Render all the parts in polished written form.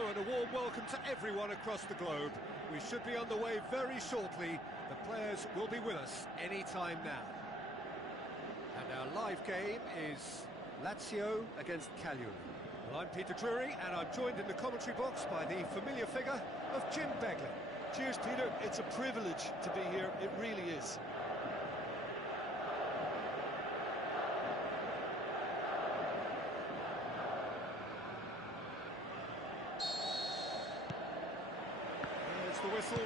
Hello and a warm welcome to everyone across the globe. We should be on the way very shortly. The players will be with us any time now. And our live game is Lazio against Cagliari. Well, I'm Peter Drury and I'm joined in the commentary box by the familiar figure of Jim Beglin. Cheers, Peter. It's a privilege to be here. It really is. The whistle.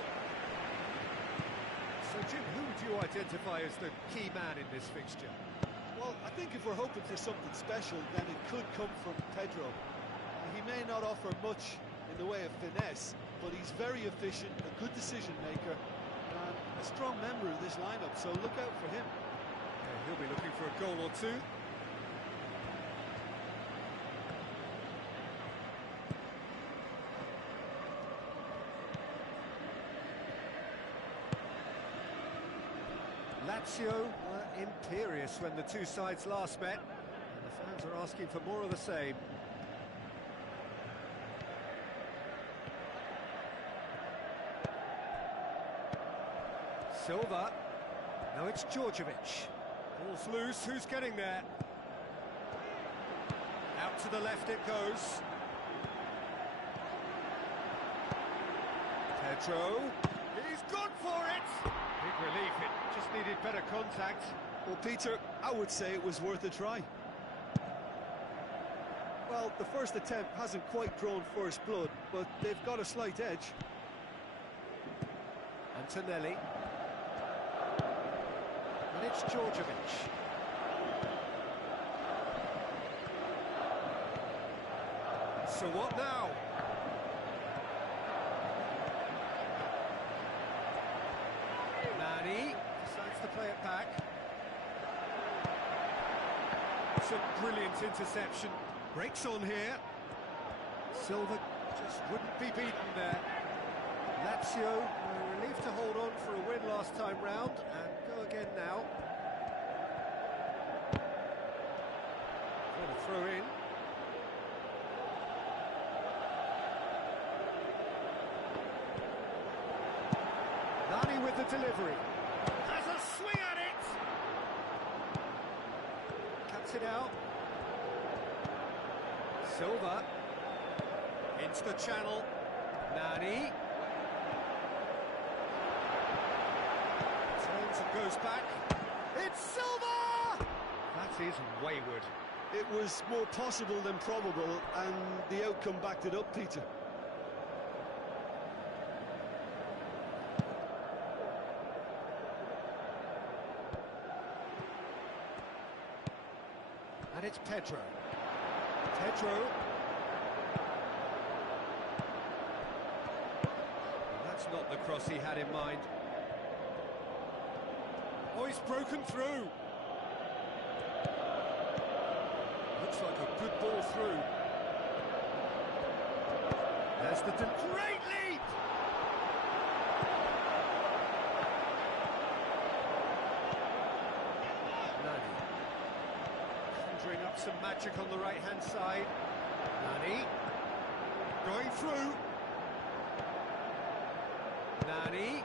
So, Jim, who would you identify as the key man in this fixture? Well, I think if we're hoping for something special, then it could come from Pedro. He may not offer much in the way of finesse, but he's very efficient, a good decision maker, and a strong member of this lineup, so look out for him. Yeah, he'll be looking for a goal or two. Lazio were imperious when the two sides last met, and the fans are asking for more of the same. Silva, now it's Djordjevic. Ball's loose, who's getting there? Out to the left it goes. Pedro, he's gone for it! Big relief, it just needed better contact. Well, Peter, I would say it was worth a try. Well, the first attempt hasn't quite drawn first blood, but they've got a slight edge. Antonelli. And it's Djordjevic. So what now? Nani decides to play it back. It's a brilliant interception. Breaks on here. Silva just wouldn't be beaten there. Lazio were relieved to hold on for a win last time round and go again now. What a throw in. Nani with the delivery. Has a swing at it! Cuts it out. Silva. Into the channel. Nani. Turns and goes back. It's Silva! That is wayward. It was more possible than probable, and the outcome backed it up, Peter. And it's Pedro. Pedro. Well, that's not the cross he had in mind. Oh, he's broken through. Looks like a good ball through. There's the great leap! Conjuring up some magic on the right-hand side. Nani. Going through. Nani.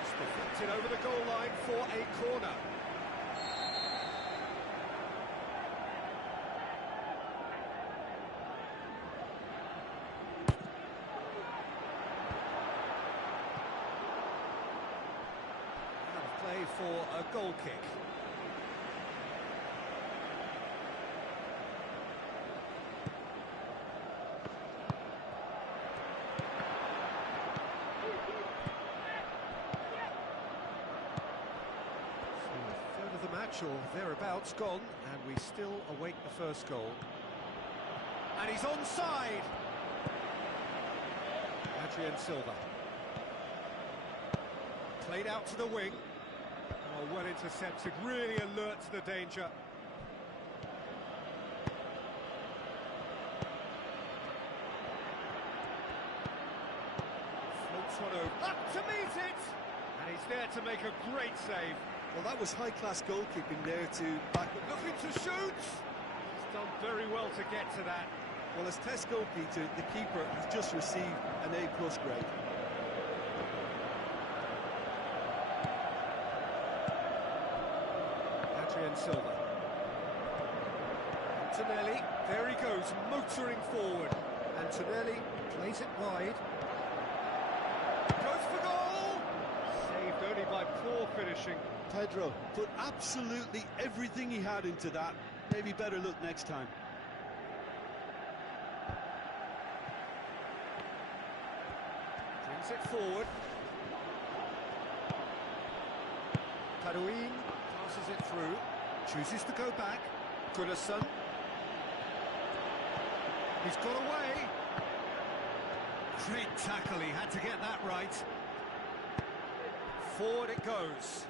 Just deflected over the goal line for a corner. Play for a goal kick. So a third of the match or thereabouts gone, and we still await the first goal. And he's onside! Adrian Silva. Played out to the wing. Oh, well intercepted, really alert to the danger. Floats one over, up to meet it! And he's there to make a great save. Well, that was high-class goalkeeping there to back up. Looking to shoot! He's done very well to get to that. Well, as test goalkeeper, the keeper has just received an A+ grade. Adrian Silva. Antonelli, there he goes, motoring forward. Antonelli plays it wide. Goes for goal! Saved only by poor finishing. Pedro put absolutely everything he had into that. Maybe better look next time. Brings it forward. Tarouin passes it through. Chooses to go back. Goodison. He's got away. Great tackle, he had to get that right. Forward it goes.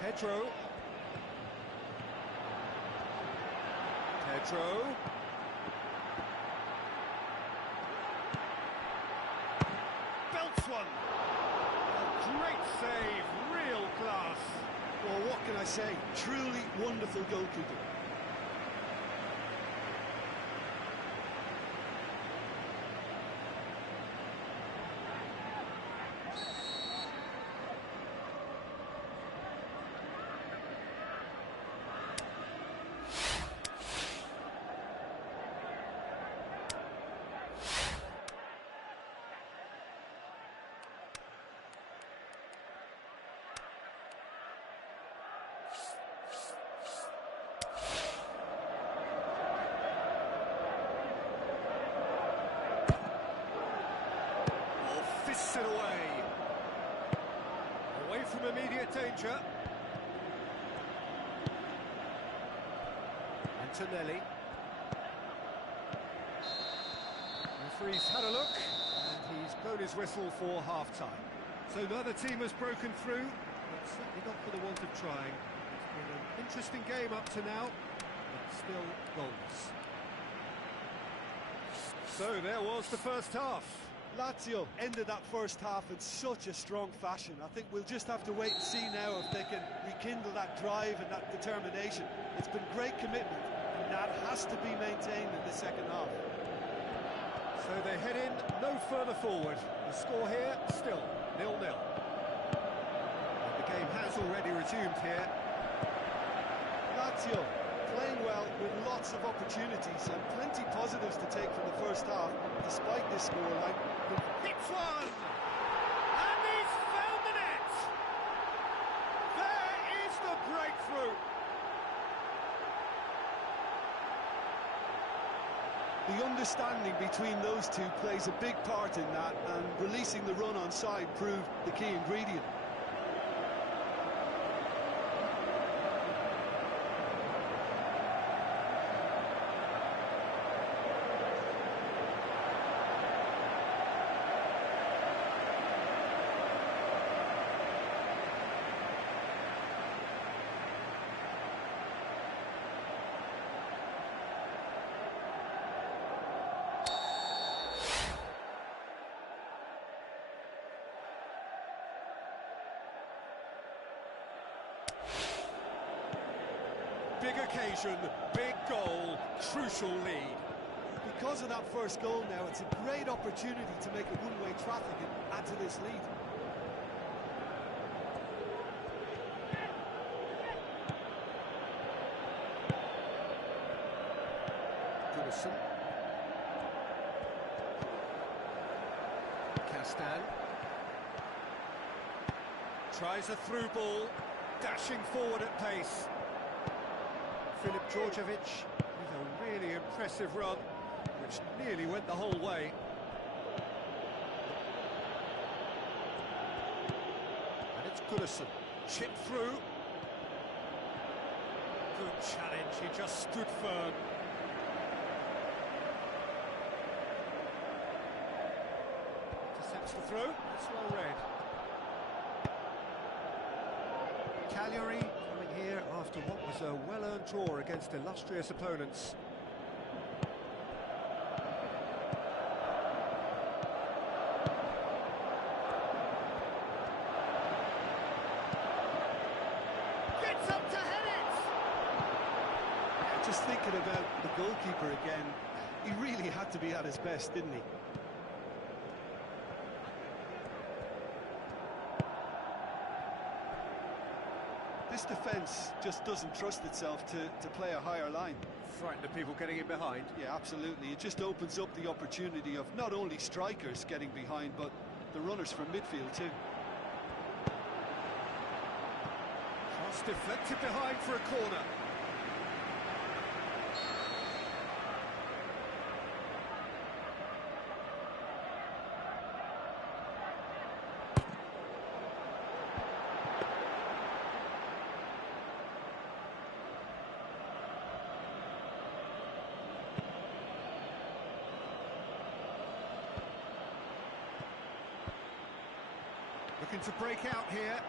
Pedro. Belts one. A great save, real class. Well, what can I say? Truly wonderful goalkeeping. Fists it away. Away from immediate danger. Antonelli. Referee's had a look, and he's blown his whistle for half-time. So neither team has broken through, but certainly not for the want of trying. It's been an interesting game up to now, but still goalless. So there was the first half. Lazio ended that first half in such a strong fashion. I think we'll just have to wait and see now if they can rekindle that drive and that determination. It's been great commitment, and that has to be maintained in the second half. So they head in no further forward. The score here still 0-0. And the game has already resumed here. Lazio playing well with lots of opportunities and plenty positives to take from the first half, despite this scoreline. Hits one! And he's found the net! There is the breakthrough! The understanding between those two plays a big part in that, and releasing the run on side proved the key ingredient. Big occasion, big goal, crucial lead. Because of that first goal now, it's a great opportunity to make a one-way traffic and add to this lead. Goodison. Castan. Tries a through ball, dashing forward at pace. Filip Djordjevic with a really impressive run, which nearly went the whole way. And it's Goodison, chipped through. Good challenge, he just stood firm. Intercepts the throw, it's well read. Cagliari coming here after what was a well-earned draw against illustrious opponents. Gets up to Just thinking about the goalkeeper again, he really had to be at his best, didn't he? This defence just doesn't trust itself to play a higher line. Frightened of people getting in behind. Yeah, absolutely. It just opens up the opportunity of not only strikers getting behind, but the runners from midfield too. Cross deflected behind for a corner. Looking to break out here.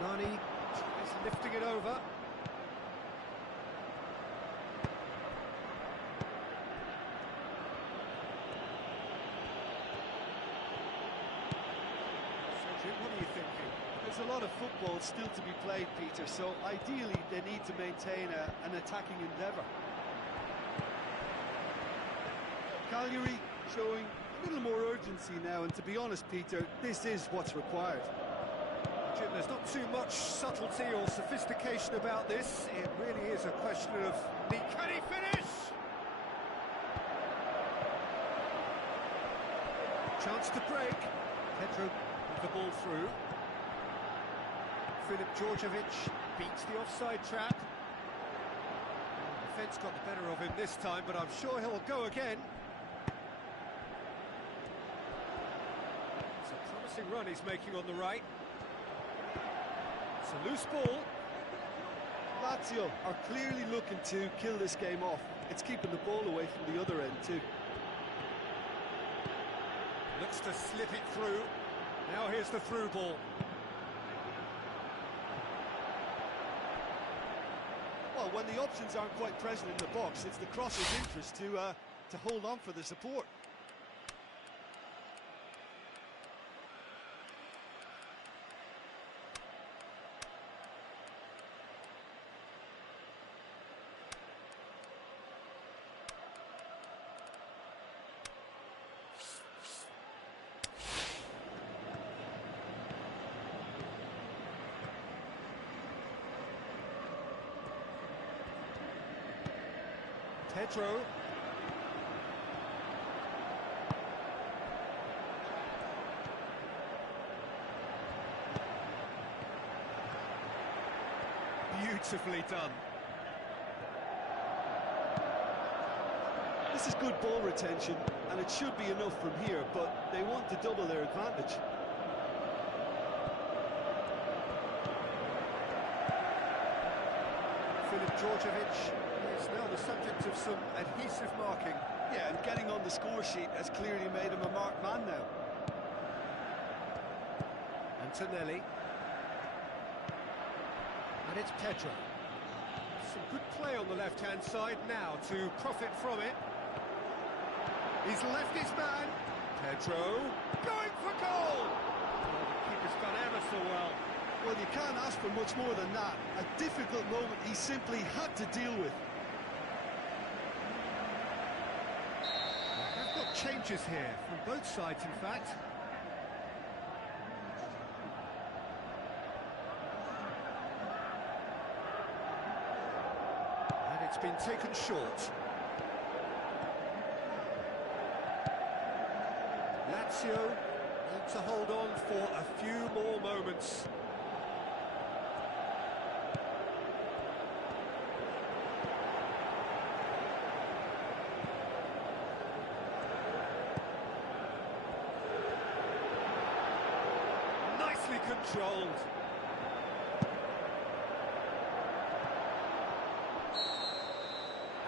Nani is lifting it over. So, Jim, what are you thinking? There's a lot of football still to be played, Peter, so ideally they need to maintain an attacking endeavour. Cagliari showing a little more urgency now, and to be honest, Peter, this is what's required. Jim, there's not too much subtlety or sophistication about this. It really is a question of can he finish? Chance to break. Pedro with the ball through. Filip Djordjevic beats the offside trap. The defence got the better of him this time, but I'm sure he'll go again. It's a promising run he's making on the right. It's a loose ball. Lazio are clearly looking to kill this game off. It's keeping the ball away from the other end too. Looks to slip it through. Now here's the through ball. Well, when the options aren't quite present in the box, it's the crosser's interest to hold on for the support. Pedro. Beautifully done. This is good ball retention, and it should be enough from here, but they want to double their advantage. Filip Djordjevic is now the subject of some adhesive marking. Yeah, and getting on the score sheet has clearly made him a marked man now. Antonelli. And it's Pedro. Some good play on the left-hand side now to profit from it. He's left his man. Pedro going for goal. Oh, the keeper's done ever so well. Well, you can't ask for much more than that. A difficult moment he simply had to deal with. They've got changes here from both sides, in fact. And it's been taken short. Lazio need to hold on for a few more moments. Nicely controlled.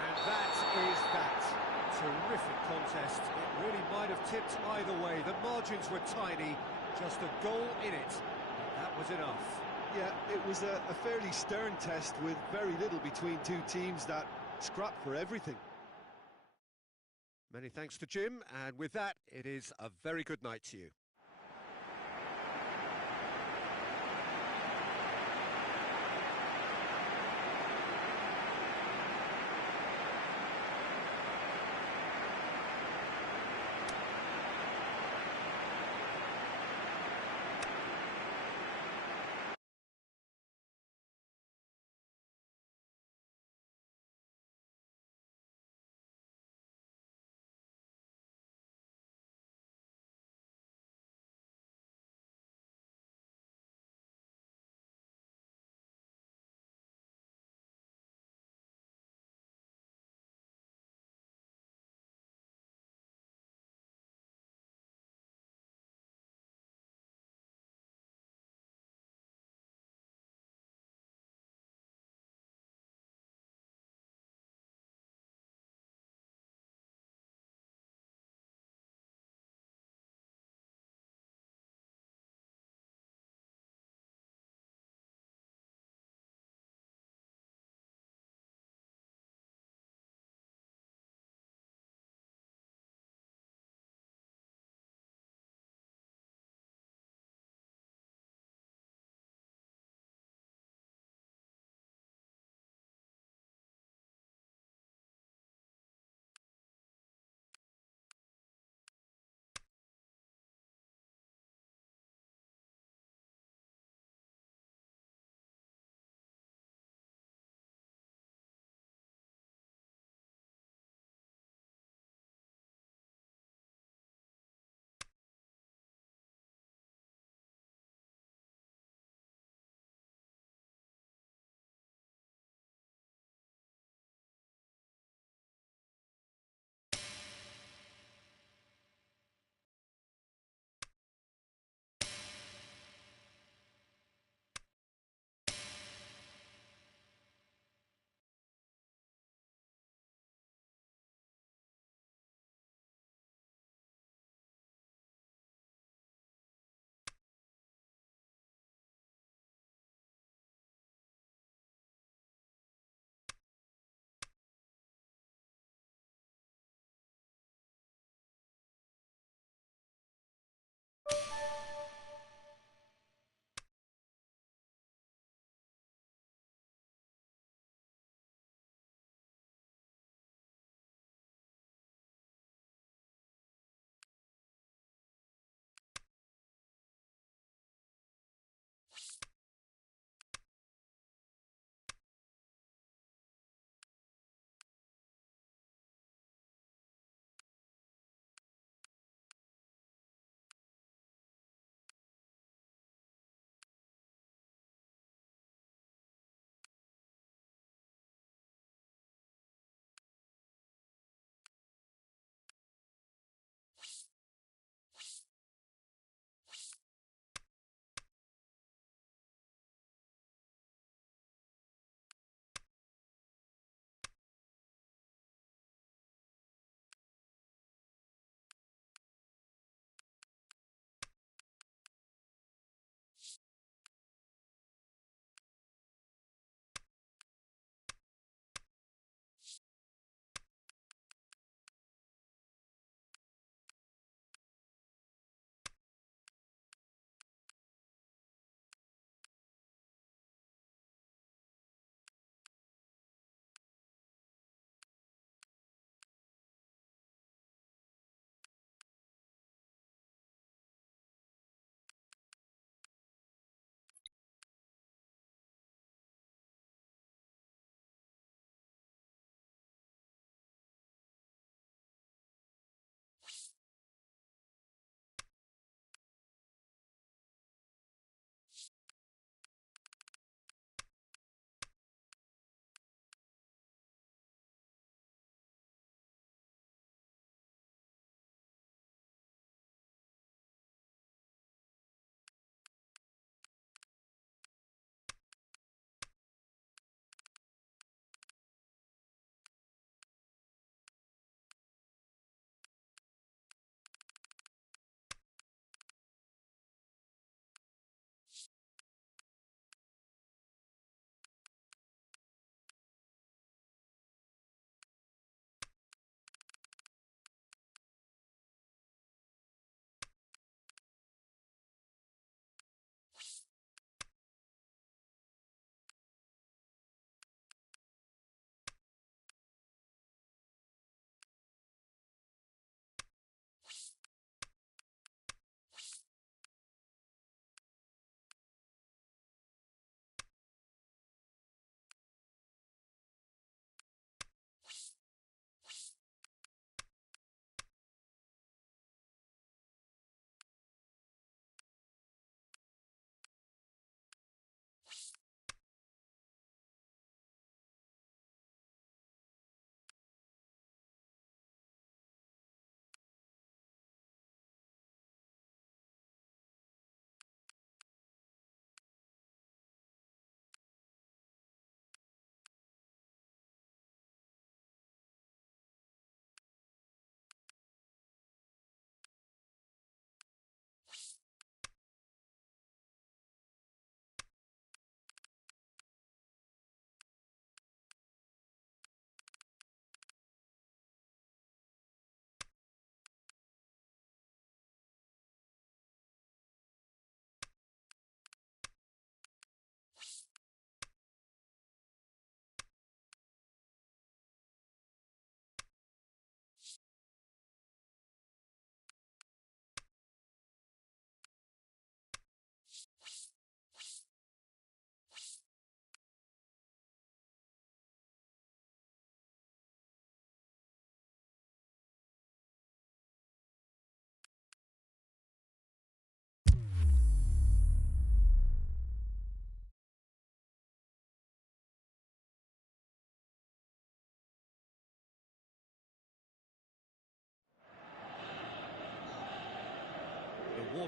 And that is that. Terrific contest. It really might have tipped either way. The margins were tiny, just a goal in it. That was enough. Yeah, it was a fairly stern test with very little between two teams that scrapped for everything. Many thanks to Jim, and with that, it is a very good night to you.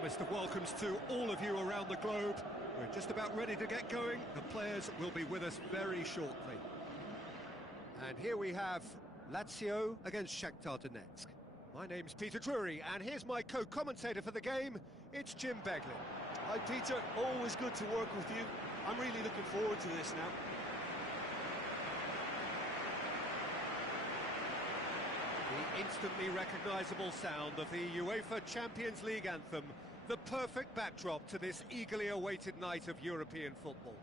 Warmest of welcomes to all of you around the globe. We're just about ready to get going. The players will be with us very shortly. And here we have Lazio against Shakhtar Donetsk. My name's Peter Drury, and here's my co-commentator for the game. It's Jim Beglin. Hi Peter, always good to work with you. I'm really looking forward to this now. The instantly recognisable sound of the UEFA Champions League anthem, the perfect backdrop to this eagerly awaited night of European football.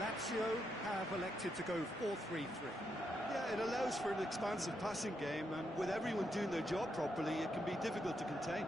Lazio have elected to go 4-3-3. Yeah, it allows for an expansive passing game, and with everyone doing their job properly, it can be difficult to contain.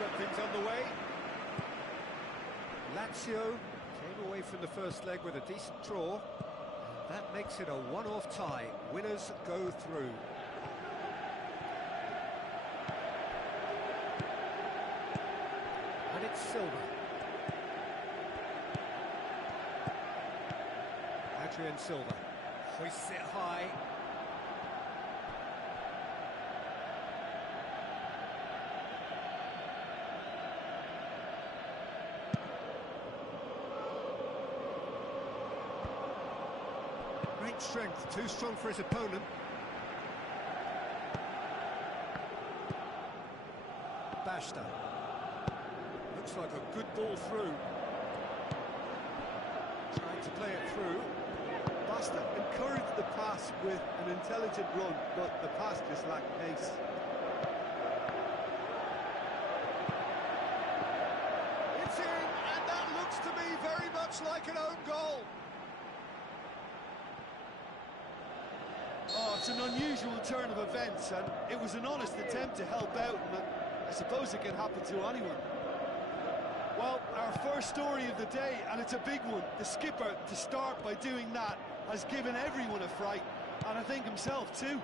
Got things underway. Lazio came away from the first leg with a decent draw. And that makes it a one-off tie. Winners go through. And it's Silva. Adrian Silva hoists it high. Great strength, too strong for his opponent. Basta. Looks like a good ball through. Trying to play it through. Basta encouraged the pass with an intelligent run, but the pass just lacked pace. It's in, and that looks to me very much like an own goal. Oh, it's an unusual turn of events, and it was an honest attempt to help out, and I suppose it can happen to anyone. Well, our first story of the day, and it's a big one. The skipper, to start by doing that, has given everyone a fright, and I think himself too.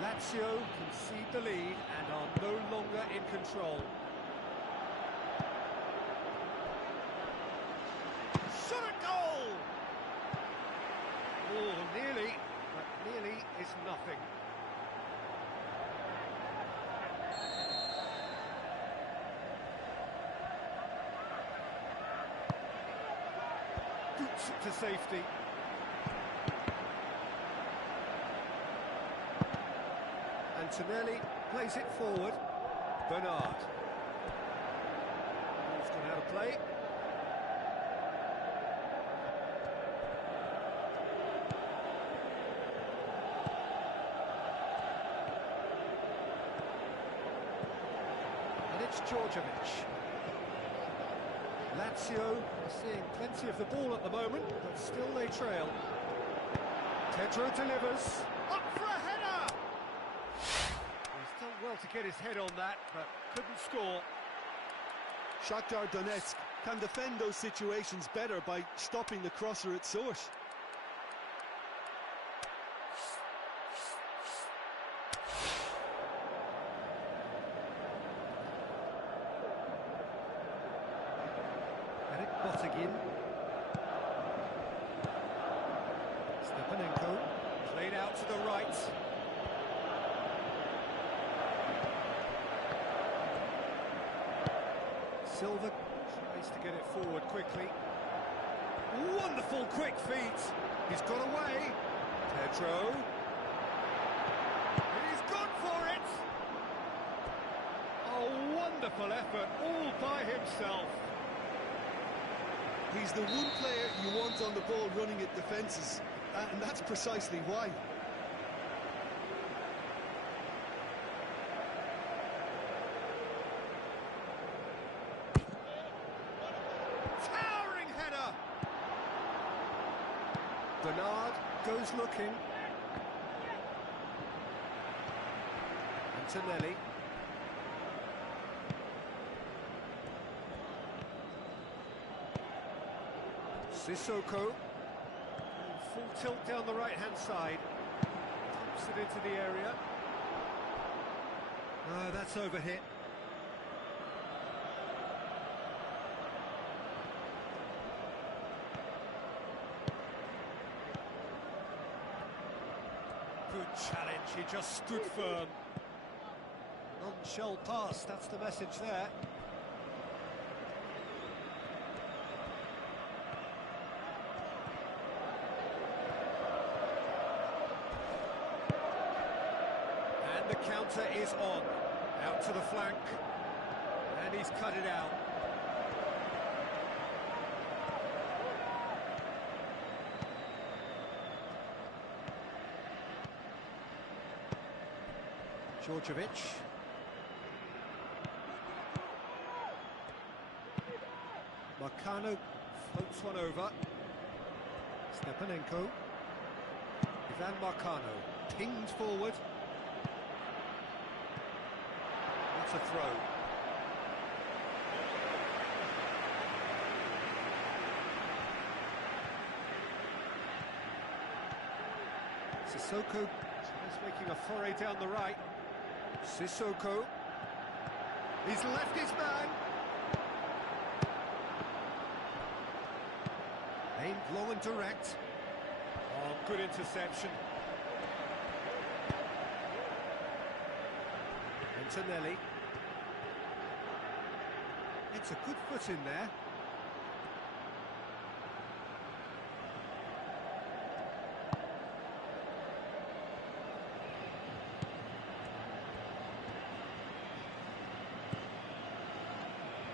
Lazio concede the lead and are no longer in control. Shot at goal! Oh, nearly, but nearly is nothing. Boots it to safety. Antonelli plays it forward. Bernard. Ball's gone out of play. It's Djordjevic. Lazio are seeing plenty of the ball at the moment, but still they trail. Pedro delivers. Up for a header! He's done well to get his head on that, but couldn't score. Shakhtar Donetsk can defend those situations better by stopping the crosser at source. Bottegin. Stepanenko played out to the right. Silva tries to get it forward quickly. Wonderful quick feet. He's got away. Pedro. He's gone for it. A wonderful effort all by himself. He's the one player you want on the ball running at defences, and that's precisely why. Towering header! Bernard goes looking. Antonelli. Sissoko, full tilt down the right-hand side, dumps it into the area. Oh, that's overhit. Good challenge, he just stood firm. Non-shell pass, that's the message there. The counter is on, out to the flank, and he's cut it out. Djordjevic. Marcano floats one over. Stepanenko. Ivan Marcano pinged forward. That's a throw. Sissoko is making a foray down the right. Sissoko. He's left his man. Aimed low and direct. Oh, good interception. Antonelli. It's a good foot in there.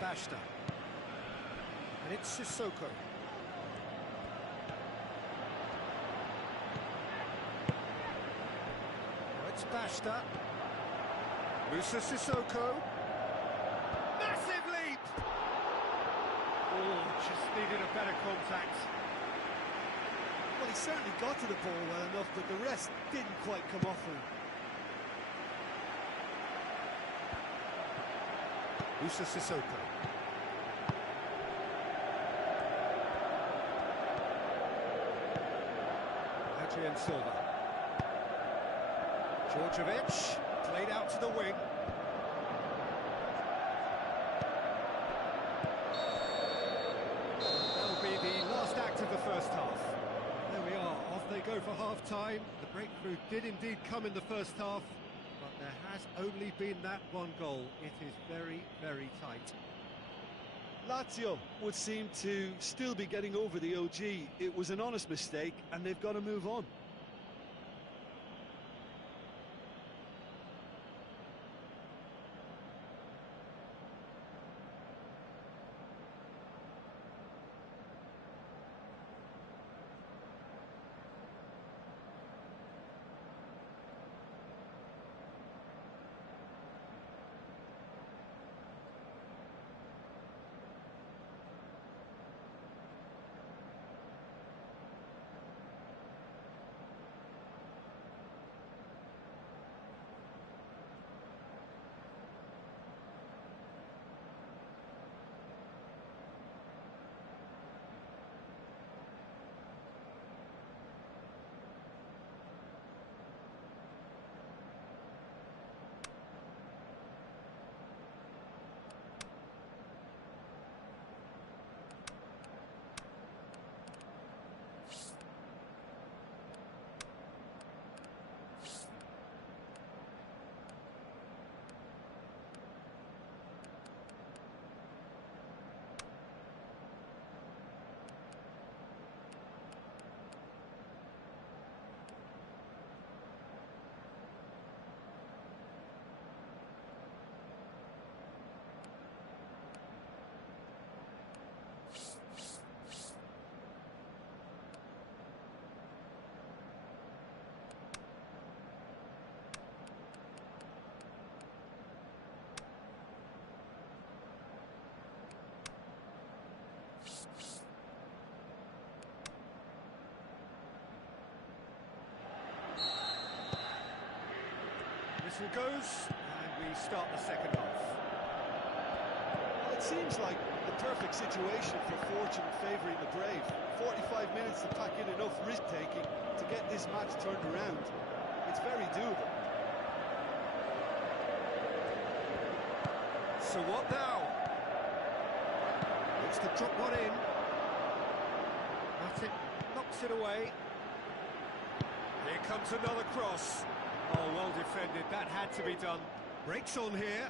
Bashta. And it's Sissoko. Oh, it's Bashta. Musa Sissoko. Massive leap! Oh, just needed a better contact. Well, he certainly got to the ball well enough, but the rest didn't quite come off him. Musa Sissoko. Adrian Silva. Djordjevic, played out to the wing. That'll be the last act of the first half. There we are, off they go for half-time. The breakthrough did indeed come in the first half, but there has only been that one goal. It is very, very tight. Lazio would seem to still be getting over the OG. It was an honest mistake, and they've got to move on. whistle goes, and we start the second half. Well, it seems like the perfect situation for fortune favouring the brave. 45 minutes to pack in enough risk-taking to get this match turned around. It's very doable. So what now? Looks to drop one in. Matic knocks it away. Here comes another cross. Oh, well defended. That had to be done. Breaks on here.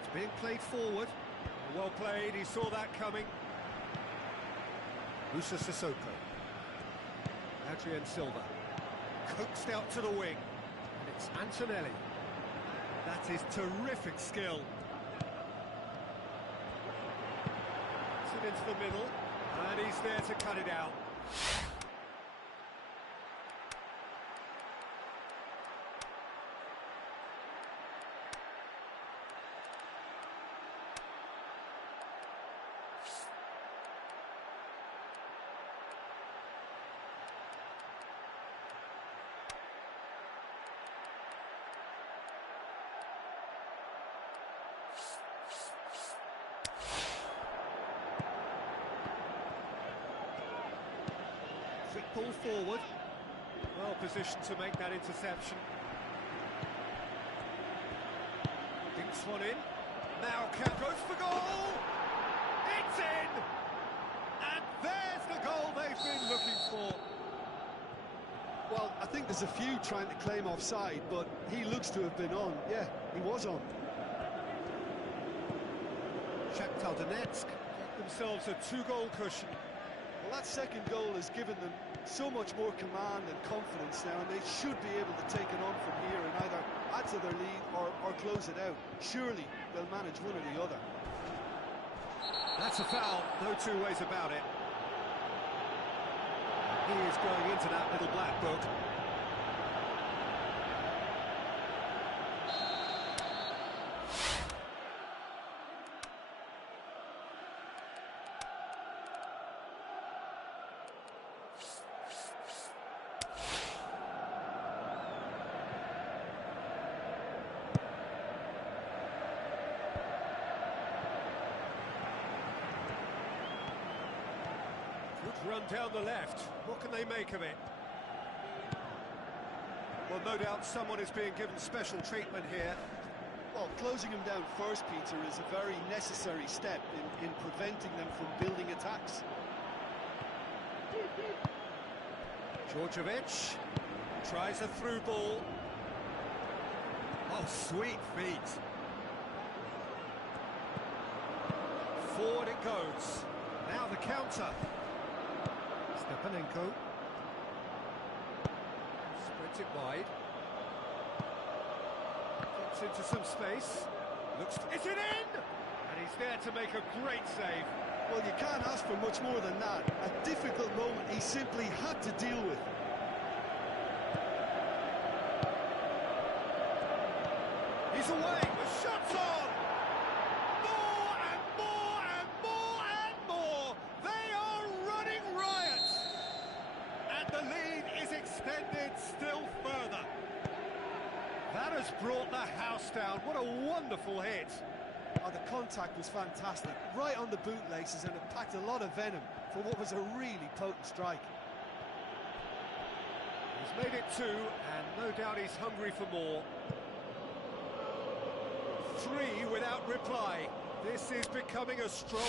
It's being played forward. Well played. He saw that coming. Musa Sissoko. Adrian Silva. Coaxed out to the wing. And it's Antonelli. That is terrific skill. Puts it into the middle. And he's there to cut it out. Pull forward, well positioned to make that interception. Dinks one in, now goes for goal! It's in! And there's the goal they've been looking for. Well, I think there's a few trying to claim offside, but he looks to have been on. Yeah, he was on. Shakhtar Donetsk get themselves a 2-goal cushion. Well, that second goal has given them so much more command and confidence now, and they should be able to take it on from here and either add to their lead or close it out. Surely they'll manage one or the other. That's a foul, no two ways about it. He is going into that little black book. Run down the left. What can they make of it? Well, no doubt someone is being given special treatment here. Well, closing him down first, Peter, is a very necessary step in preventing them from building attacks. Djordjevic tries a through ball. Oh, sweet feet. Forward it goes. Now the counter. Stepanenko spreads it wide, gets into some space, is it in? And he's there to make a great save. Well, you can't ask for much more than that. A difficult moment he simply had to deal with. He's away, the shot's on! Still further. That has brought the house down. What a wonderful hit. Oh, the contact was fantastic. Right on the bootlaces, and it packed a lot of venom for what was a really potent strike. He's made it 2, and no doubt he's hungry for more. 3 without reply. This is becoming a stroll.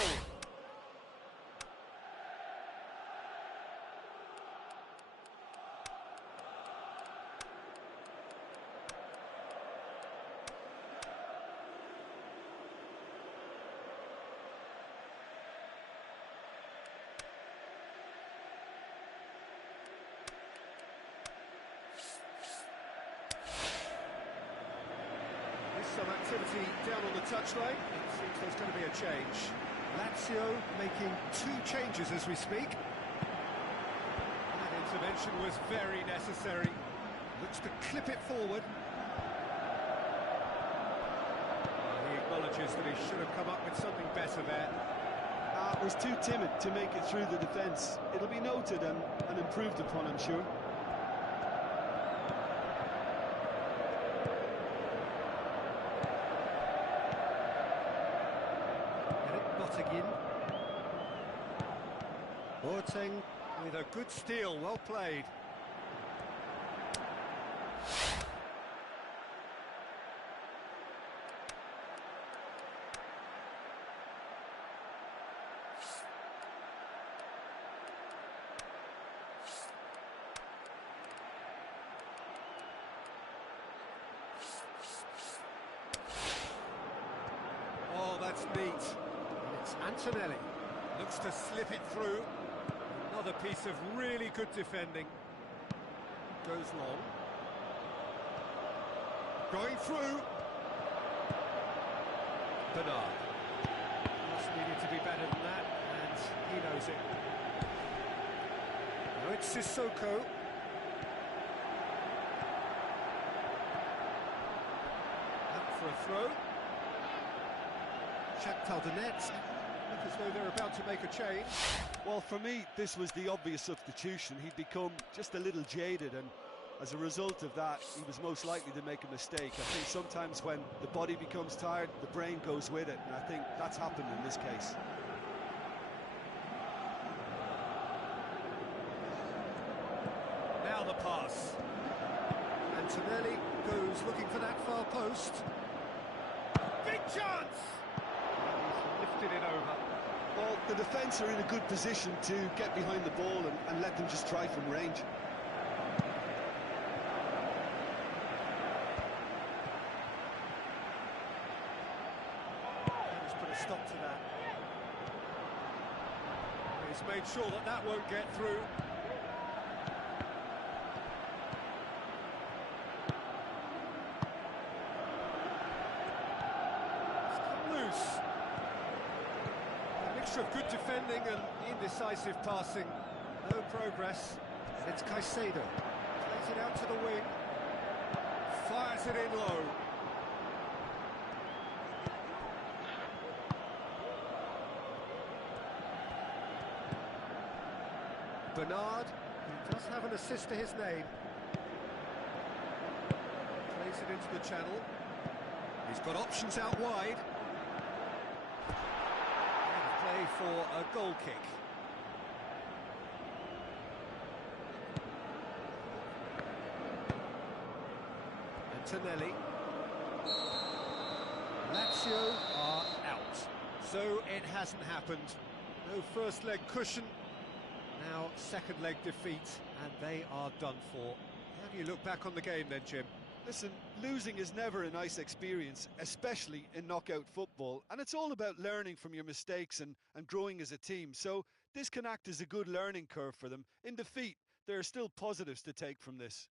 Some activity down on the touchline. It seems there's going to be a change. Lazio making 2 changes as we speak. That intervention was very necessary. Looks to clip it forward. He acknowledges that he should have come up with something better there. Was too timid to make it through the defence. It'll be noted and improved upon, I'm sure. Boateng with a good steal, well played. Oh, that's neat. And it's Antonelli. Looks to slip it through. Another piece of really good defending. Goes long. Going through. Bernard. Must needed to be better than that, and he knows it. Now it's Sissoko. Up for a throw. Shakhtar Donetsk look as though they're about to make a change. Well, for me, this was the obvious substitution. He'd become just a little jaded, and as a result of that, he was most likely to make a mistake. I think sometimes when the body becomes tired, the brain goes with it, and I think that's happened in this case. Now the pass. Antonelli goes looking for that far post. Big chance! He's lifted it over. Well, the defence are in a good position to get behind the ball and let them just try from range. He's put a stop to that. He's made sure that that won't get through. It's come loose. A mixture of good defending and indecisive passing. No progress. It's Caicedo. Plays it out to the wing. Fires it in low. Bernard, who does have an assist to his name. Plays it into the channel. He's got options out wide. And play for a goal kick. Antonelli. Lazio are out. So it hasn't happened. No first leg cushion. Now second leg defeat, and they are done for. How do you look back on the game then, Jim? Listen, losing is never a nice experience, especially in knockout football, and it's all about learning from your mistakes and growing as a team. So this can act as a good learning curve for them. In defeat, there are still positives to take from this.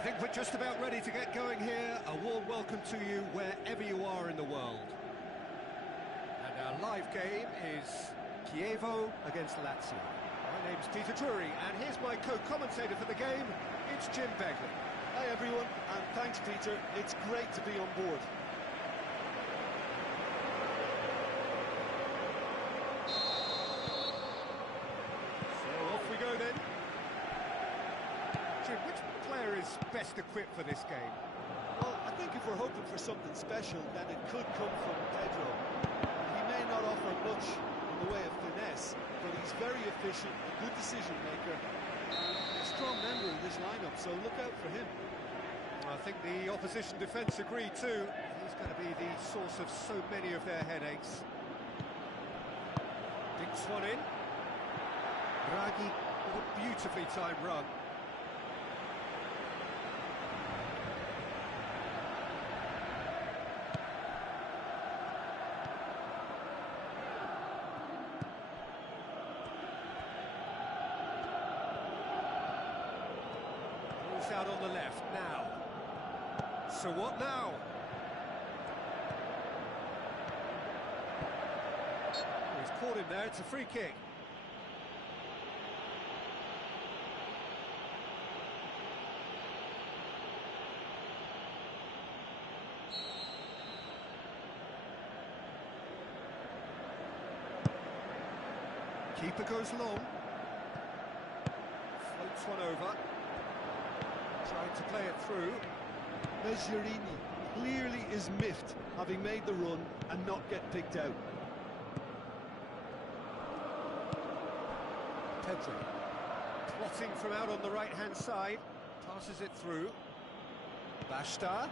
I think we're just about ready to get going here. A warm welcome to you wherever you are in the world. And our live game is Chievo against Lazio. My name's Peter Drury, and here's my co-commentator for the game. It's Jim Begley. Hi everyone, and thanks Peter. It's great to be on board. So off we go then. Jim, which player is best equipped for this game? Well, I think if we're hoping for something special, then it could come from Pedro. He may not offer much in the way of finesse, but he's very efficient, a good decision maker, and a strong member of this lineup, so look out for him. I think the opposition defence agree too. He's going to be the source of so many of their headaches. Dinks one in. Draghi with a beautifully timed run. Ball's out on the left now. So what now? He's caught him there, it's a free kick. Keeper goes long. Floats one over. Trying to play it through. Mezzierini clearly is miffed, having made the run and not get picked out. Pedro, plotting from out on the right-hand side, passes it through. Bashta.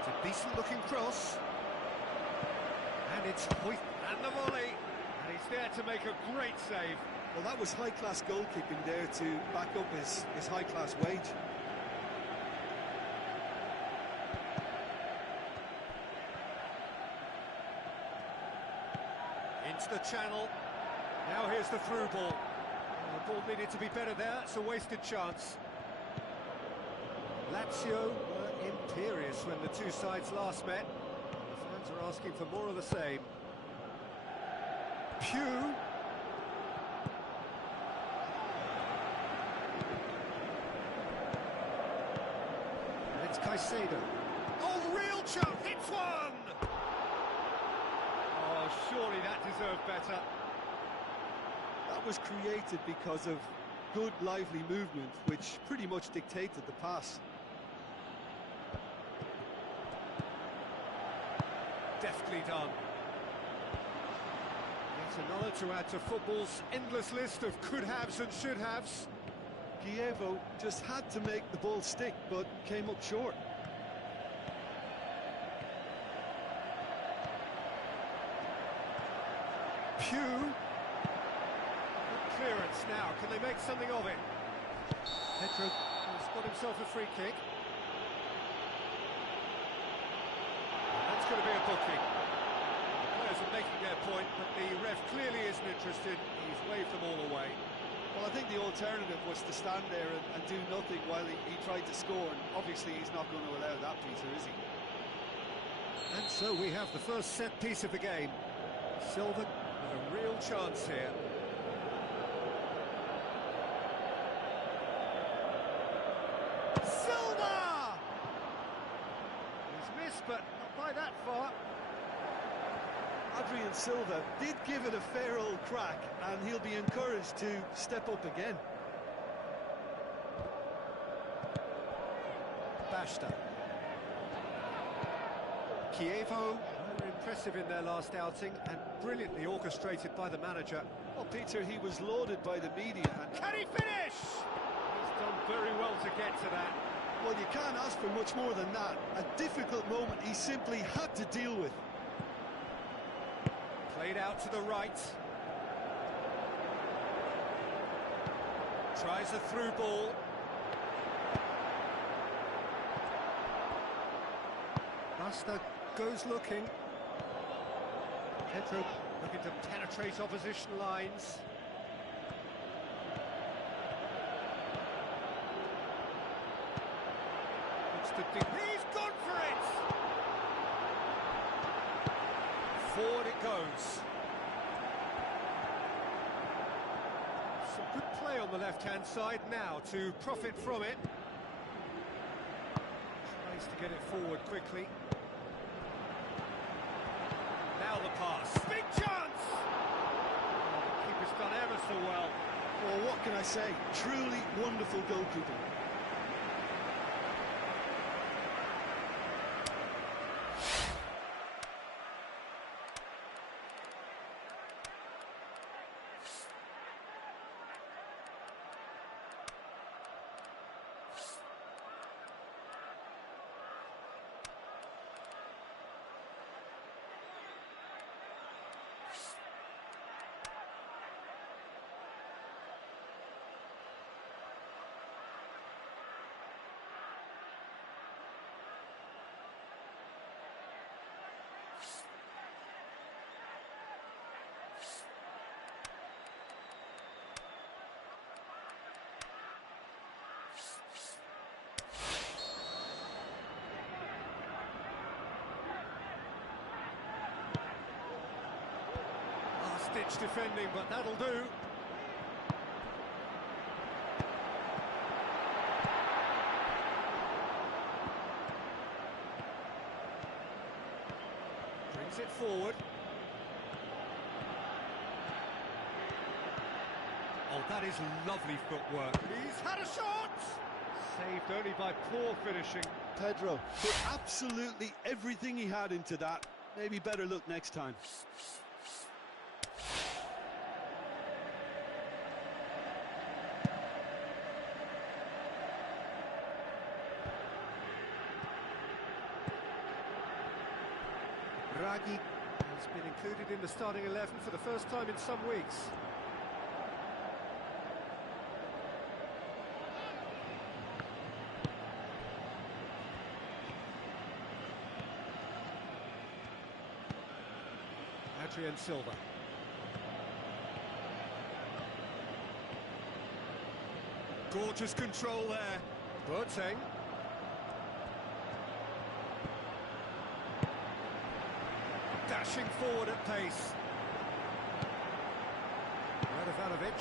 It's a decent-looking cross. And it's Hoyt and the volley. And he's there to make a great save. Well, that was high-class goalkeeping there to back up his high-class wage. Into the channel. Now here's the through ball. The ball needed to be better there. It's a wasted chance. Lazio were imperious when the two sides last met. The fans are asking for more of the same. Pugh. And it's Caicedo. Oh, real chance! It's one! Oh, surely that deserved better. That was created because of good, lively movement, which pretty much dictated the pass. Deftly done. Yet another to add to football's endless list of could-haves and should-haves. Chievo just had to make the ball stick, but came up short. Pugh. Good clearance now. Can they make something of it? Pedro has got himself a free kick. And that's going to be a booking. The players are making their point, but the ref clearly isn't interested. He's waved them all away. Well, I think the alternative was to stand there and do nothing while he tried to score, and obviously he's not going to allow that, Peter, is he? And so we have the first set piece of the game. Silva with a real chance here. Silva! He's missed, but not by that far. Adrian Silva did give it a fair old crack, and he'll be encouraged to step up again. Bashta. Chievo were impressive in their last outing and brilliantly orchestrated by the manager. Well, Peter, he was lauded by the media. And can he finish? He's done very well to get to that. Well, you can't ask for much more than that. A difficult moment he simply had to deal with. Played out to the right. Tries a through ball. Basta goes looking. Pedro looking to penetrate opposition lines. He's gone for it! Forward it goes. Some good play on the left-hand side now to profit from it. Tries to get it forward quickly. Now the pass. Big chance! Oh, the keeper's done ever so well. Well, what can I say? Truly wonderful goalkeeping. Last-ditch defending, but that'll do. Brings it forward. Oh, that is lovely footwork. He's had a shot! Saved only by poor finishing. Pedro put absolutely everything he had into that. Maybe better luck next time. Raghi has been included in the starting 11 for the first time in some weeks. Adrian Silva. Gorgeous control there. Boateng. Dashing forward at pace. Radovanovic.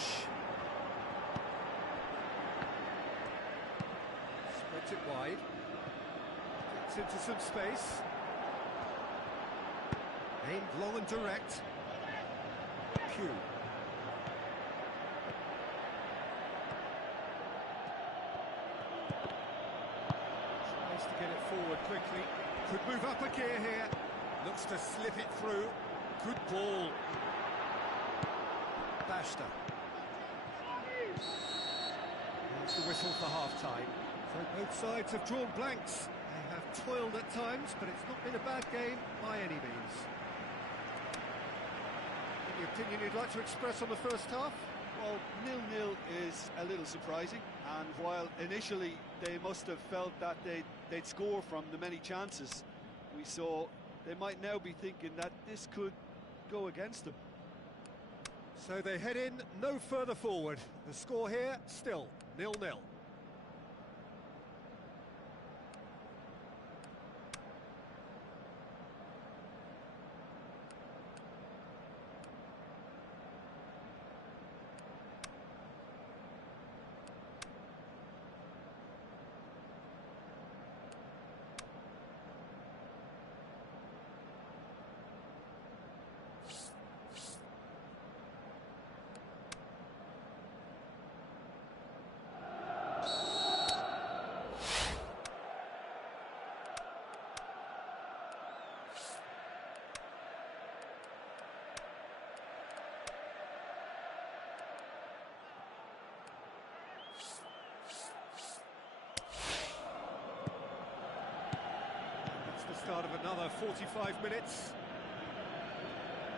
Spreads it wide. Gets into some space. Aimed long and direct. Q. Tries to get it forward quickly. Could move up a gear here. Looks to slip it through. Good ball. Bashta. There's the whistle for half-time. So both sides have drawn blanks. They have toiled at times, but it's not been a bad game by any means. Any opinion you'd like to express on the first half? Well, 0-0 is a little surprising, and while initially they must have felt that they'd score from the many chances we saw, they might now be thinking that this could go against them. So they head in no further forward. The score here still 0-0. Start of another 45 minutes.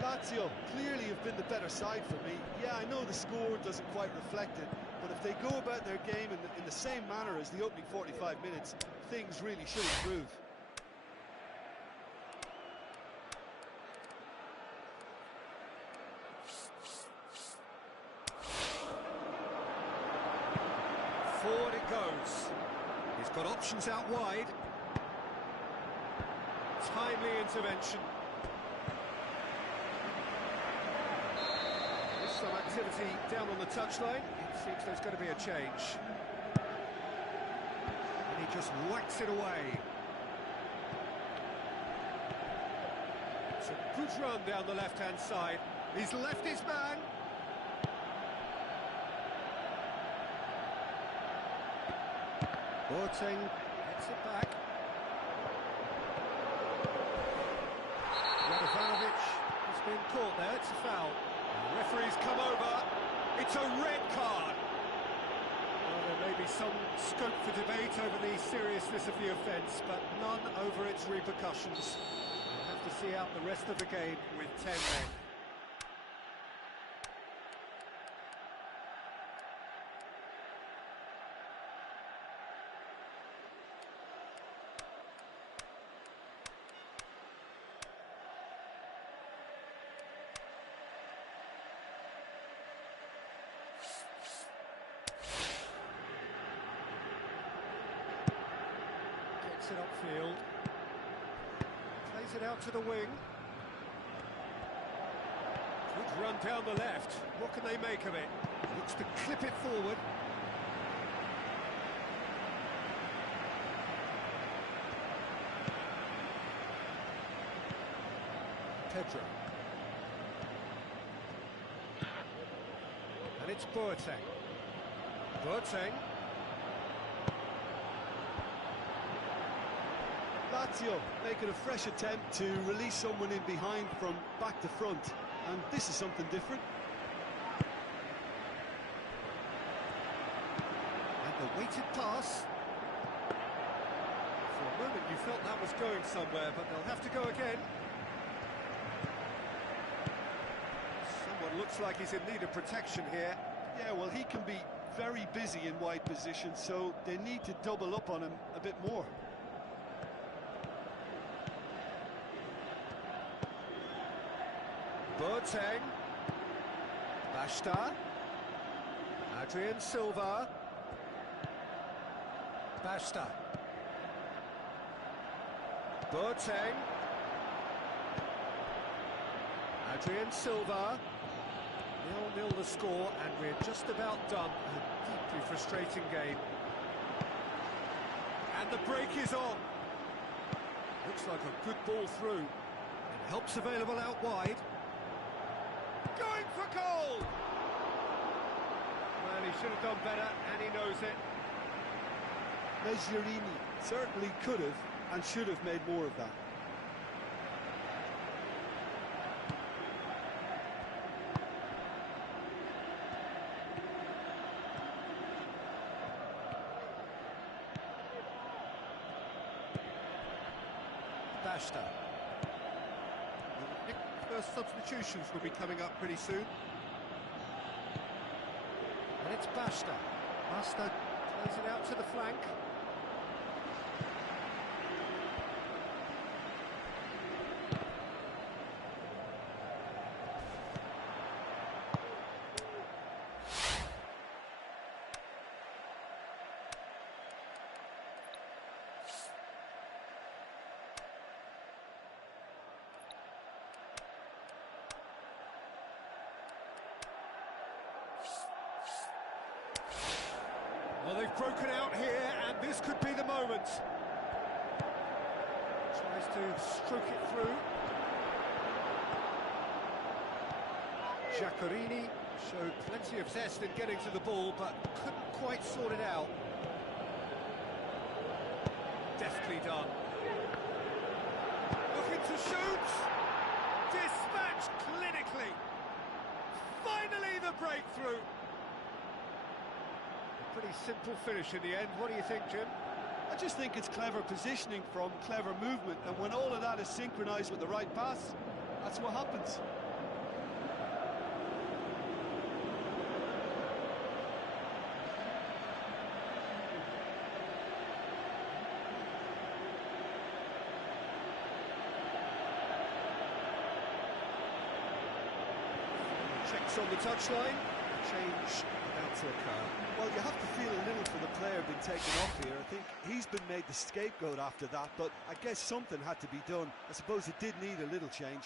Lazio clearly have been the better side for me. Yeah, I know the score doesn't quite reflect it, but if they go about their game in the same manner as the opening 45 minutes, things really should improve. Forward it goes. He's got options out wide. Timely intervention. There's some activity down on the touchline. It seems there's going to be a change. And he just whacks it away. It's a good run down the left-hand side. He's left his man. Boateng gets it back. Radovanovic has been caught there, it's a foul. The referee's come over, it's a red card. Well, there may be some scope for debate over the seriousness of the offence, but none over its repercussions. We'll have to see out the rest of the game with 10 men. It upfield, plays it out to the wing. Good run down the left. What can they make of it? Looks to clip it forward. Pedro. And it's Boateng. Boateng. Lazio making a fresh attempt to release someone in behind from back to front, and this is something different. And the weighted pass. For a moment you felt that was going somewhere, but they'll have to go again. Someone looks like he's in need of protection here. Yeah, well, he can be very busy in wide position, so they need to double up on him a bit more. Boateng, Basta, Adrian Silva, Basta, Boateng, Adrian Silva, 0-0 the score, and we're just about done. A deeply frustrating game. And the break is on. Looks like a good ball through, and help's available out wide. Going for goal! Well, he should have done better, and he knows it. Mezzierini certainly could have and should have made more of that. Basta. First substitutions will be coming up pretty soon. And it's Basta. Basta plays it out to the flank. Well, they've broken out here, and this could be the moment. Tries to stroke it through. Giaccherini showed plenty of zest in getting to the ball, but couldn't quite sort it out. Deftly done. Looking to shoot. Dispatched clinically. Finally the breakthrough. Pretty simple finish in the end. What do you think, Jim? I just think it's clever positioning from clever movement, and when all of that is synchronised with the right pass, that's what happens. Checks on the touchline. Change about to occur. Well, you have to feel a little for the player taken off here. I think he's been made the scapegoat after that, but I guess something had to be done. I suppose it did need a little change.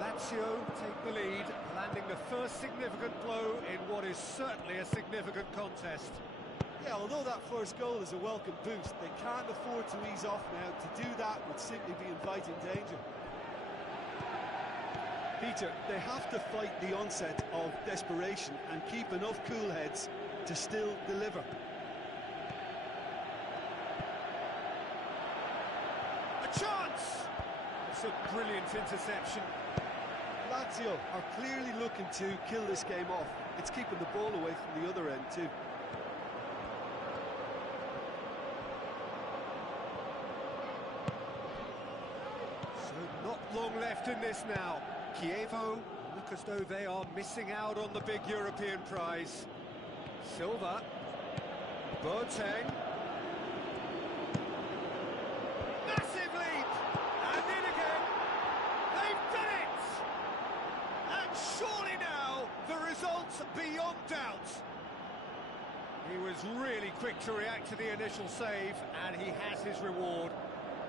Lazio take the lead, landing the first significant blow in what is certainly a significant contest. Yeah, although that first goal is a welcome boost, they can't afford to ease off now. To do that would simply be inviting danger. Peter, they have to fight the onset of desperation and keep enough cool heads to still deliver. A chance! It's a brilliant interception. Lazio are clearly looking to kill this game off. It's keeping the ball away from the other end too. So not long left in this now. Chievo look as though they are missing out on the big European prize. Silva. Boateng. Massive leap! And in again! They've done it! And surely now, the result's beyond doubt. He was really quick to react to the initial save, and he has his reward.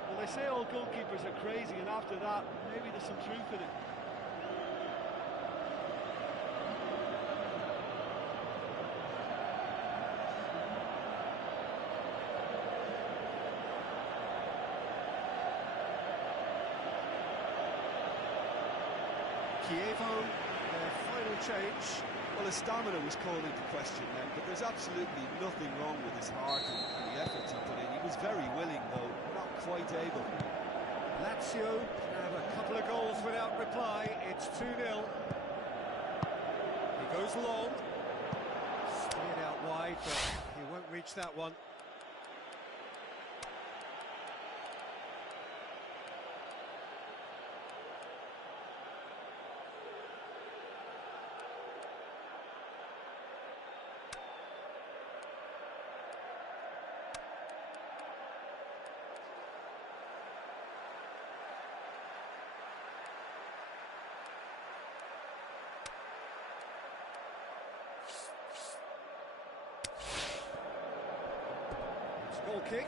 Well, they say all goalkeepers are crazy, and after that, maybe there's some truth in it. Chievo, their final change. Well, his stamina was called into question then, but there's absolutely nothing wrong with his heart and the efforts he put in. He was very willing, though, not quite able. Lazio have a couple of goals without reply. It's 2-0. He goes long. Steered out wide, but he won't reach that one. Goal kick.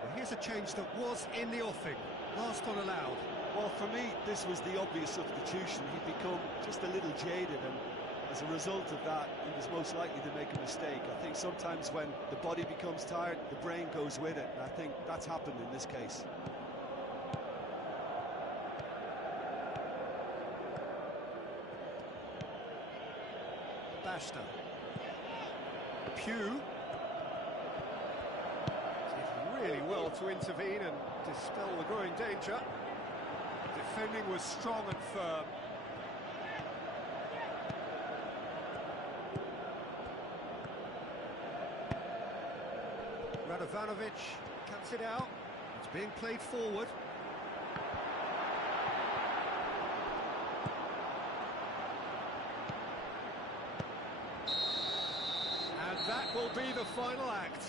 Well, here's a change that was in the offing. Last one allowed. Well, for me, this was the obvious substitution. He'd become just a little jaded, and as a result of that, he was most likely to make a mistake. I think sometimes when the body becomes tired, the brain goes with it, and I think that's happened in this case. Basta. Pugh. Really well to intervene and dispel the growing danger. Defending was strong and firm. Radovanovic cuts it out. It's being played forward. And that will be the final act.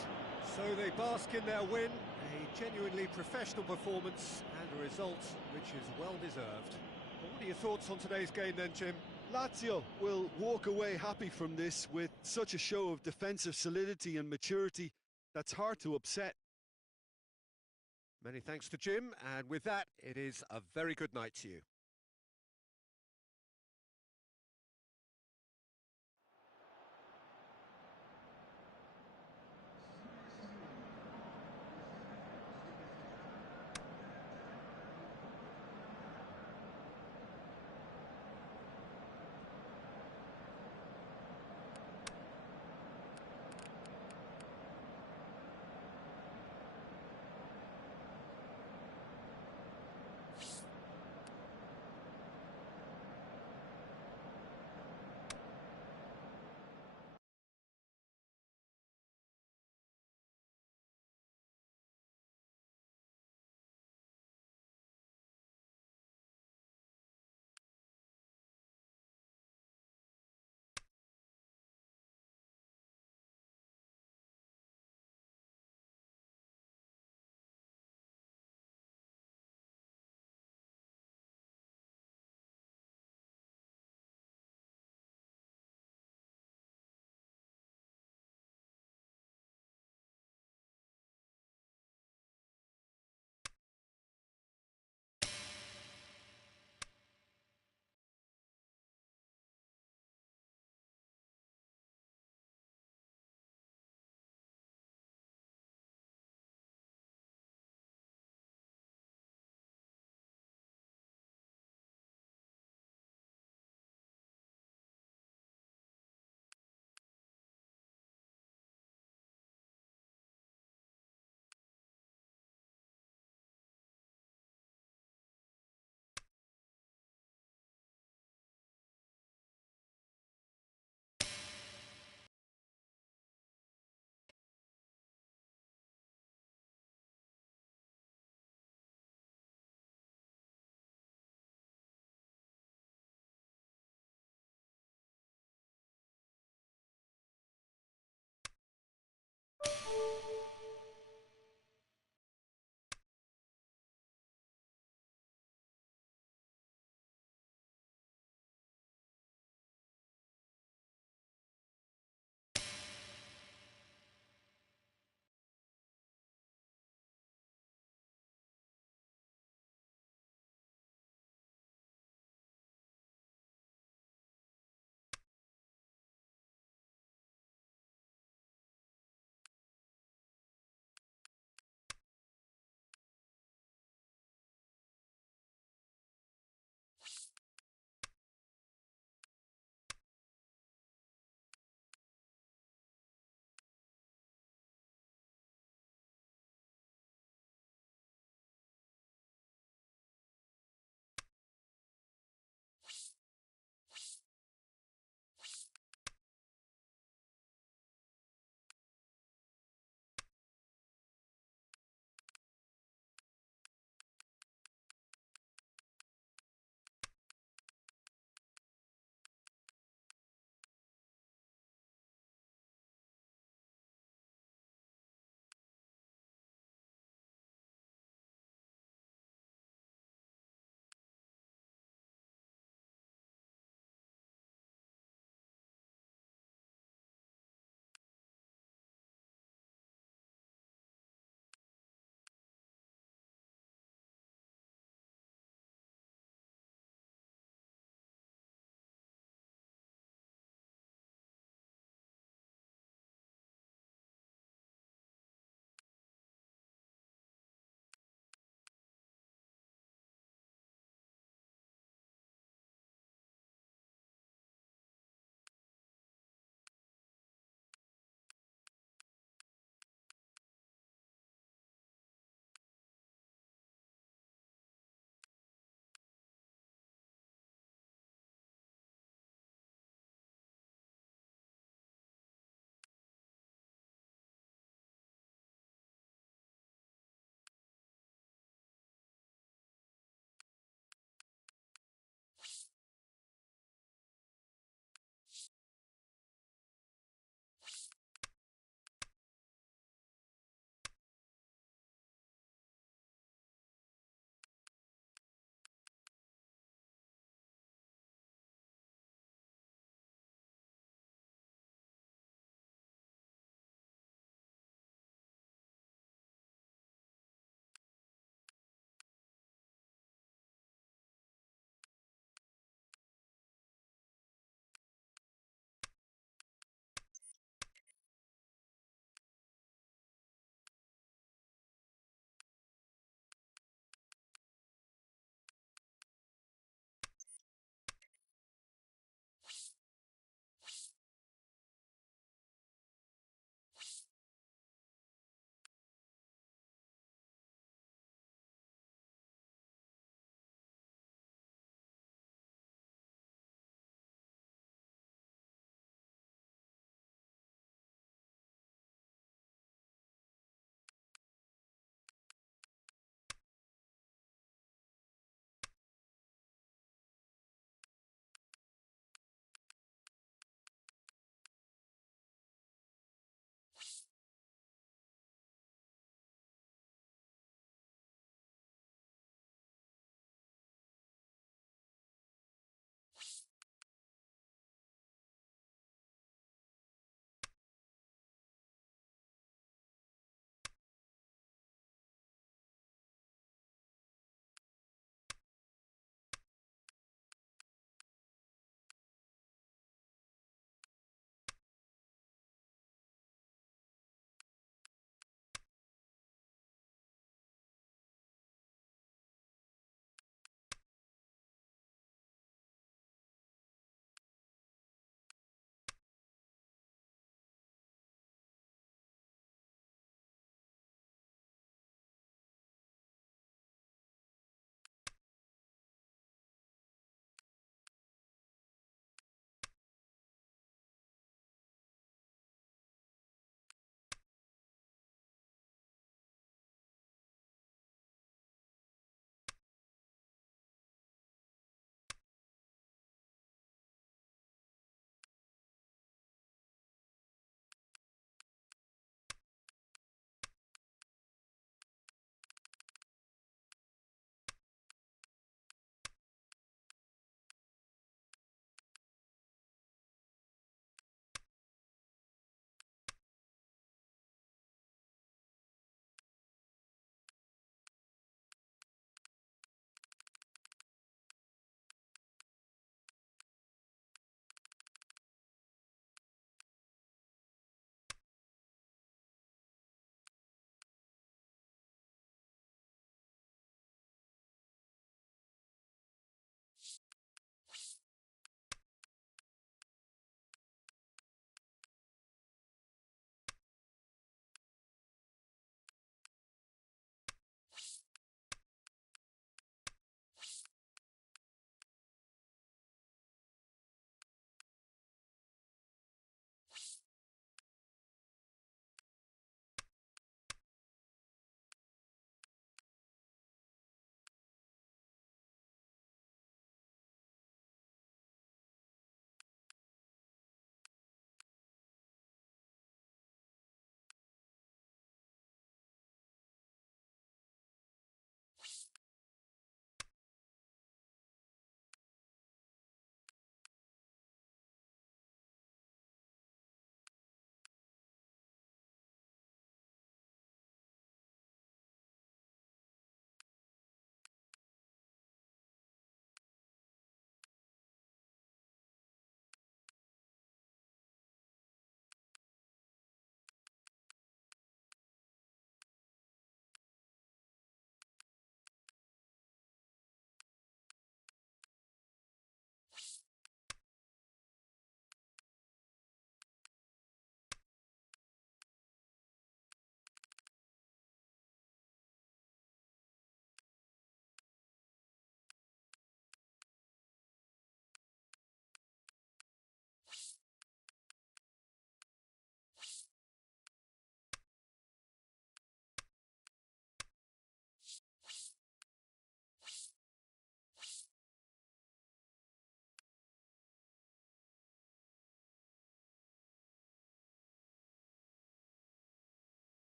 So they bask in their win, a genuinely professional performance and a result which is well deserved. Well, what are your thoughts on today's game then, Jim? Lazio will walk away happy from this with such a show of defensive solidity and maturity that's hard to upset. Many thanks to Jim, and with that, it is a very good night to you.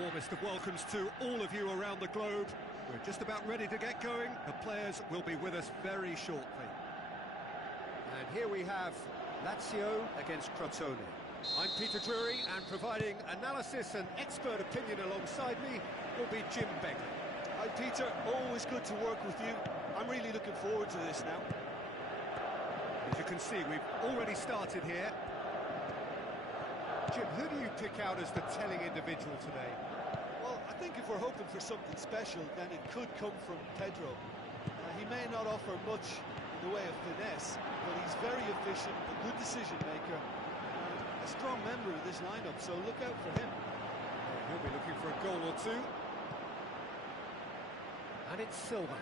Warmest of welcomes to all of you around the globe. We're just about ready to get going. The players will be with us very shortly. And here we have Lazio against Crotone. I'm Peter Drury, and providing analysis and expert opinion alongside me will be Jim Begley. Hi Peter, always good to work with you. I'm really looking forward to this now. As you can see, we've already started here. Jim, who do you pick out as the telling individual today? Well, I think if we're hoping for something special, then it could come from Pedro. He may not offer much in the way of finesse, but he's very efficient, a good decision maker, and a strong member of this lineup, so look out for him. Yeah, he'll be looking for a goal or two. And it's Silva.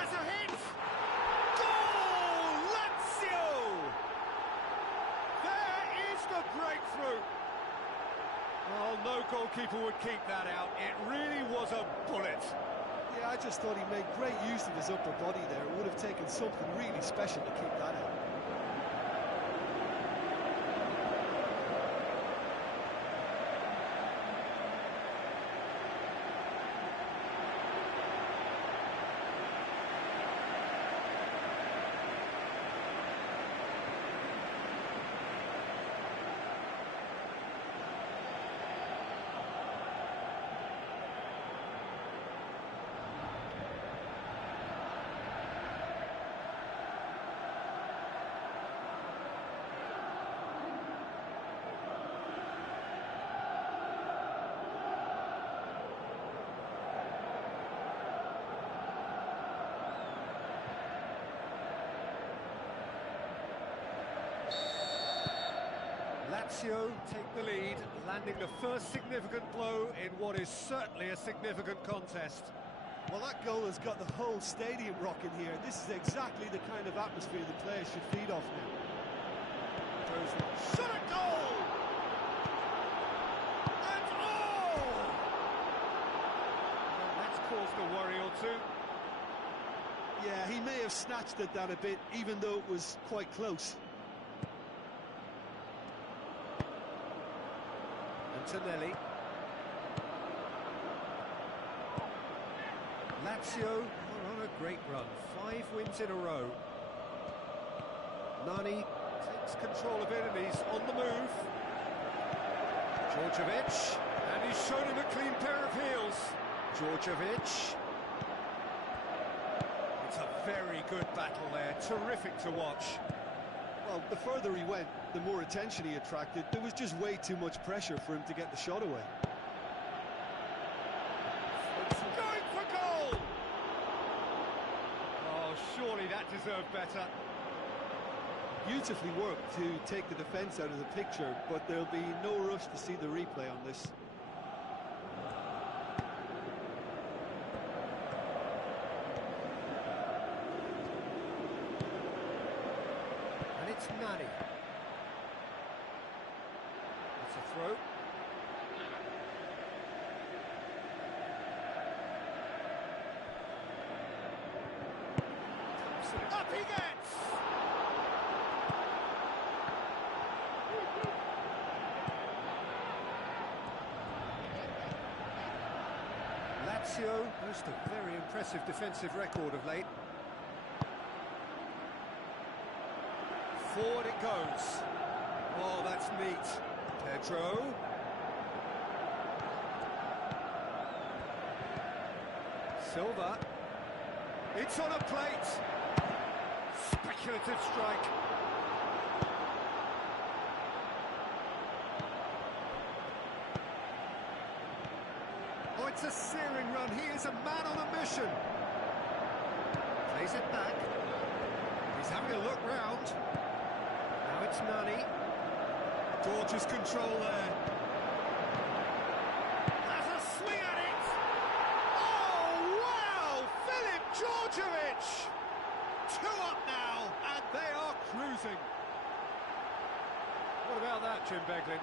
Has a hit! Goal! Lazio! There is the breakthrough! Well, no goalkeeper would keep that out. It really was a bullet. Yeah, I just thought he made great use of his upper body there. It would have taken something really special to keep that out. Lazio take the lead, landing the first significant blow in what is certainly a significant contest. Well, that goal has got the whole stadium rocking here. This is exactly the kind of atmosphere the players should feed off now. Shot a goal! And oh! Well, that's caused a worry or two. Yeah, he may have snatched at that a bit, even though it was quite close. Antonelli. Lazio are on a great run, 5 wins in a row. Nani takes control of it and he's on the move. Djordjevic, and he's shown him a clean pair of heels. Djordjevic. It's a very good battle there, terrific to watch. Well, the further he went, the more attention he attracted. There was just way too much pressure for him to get the shot away. It's going for goal! Oh, surely that deserved better. Beautifully worked to take the defence out of the picture, but there'll be no rush to see the replay on this. It's Nani. It's a throw. Up he gets! Lazio boast a very impressive defensive record of late. Forward it goes. Oh, that's neat. Pedro. Silva. It's on a plate. Speculative strike. Oh, it's a searing run. He is a man on a mission. Plays it back. He's having a look round. Now it's Nani. Gorgeous control there. Has a swing at it. Oh, wow! Philip Djordjevic! 2 up now, and they are cruising. What about that, Jim Beglin?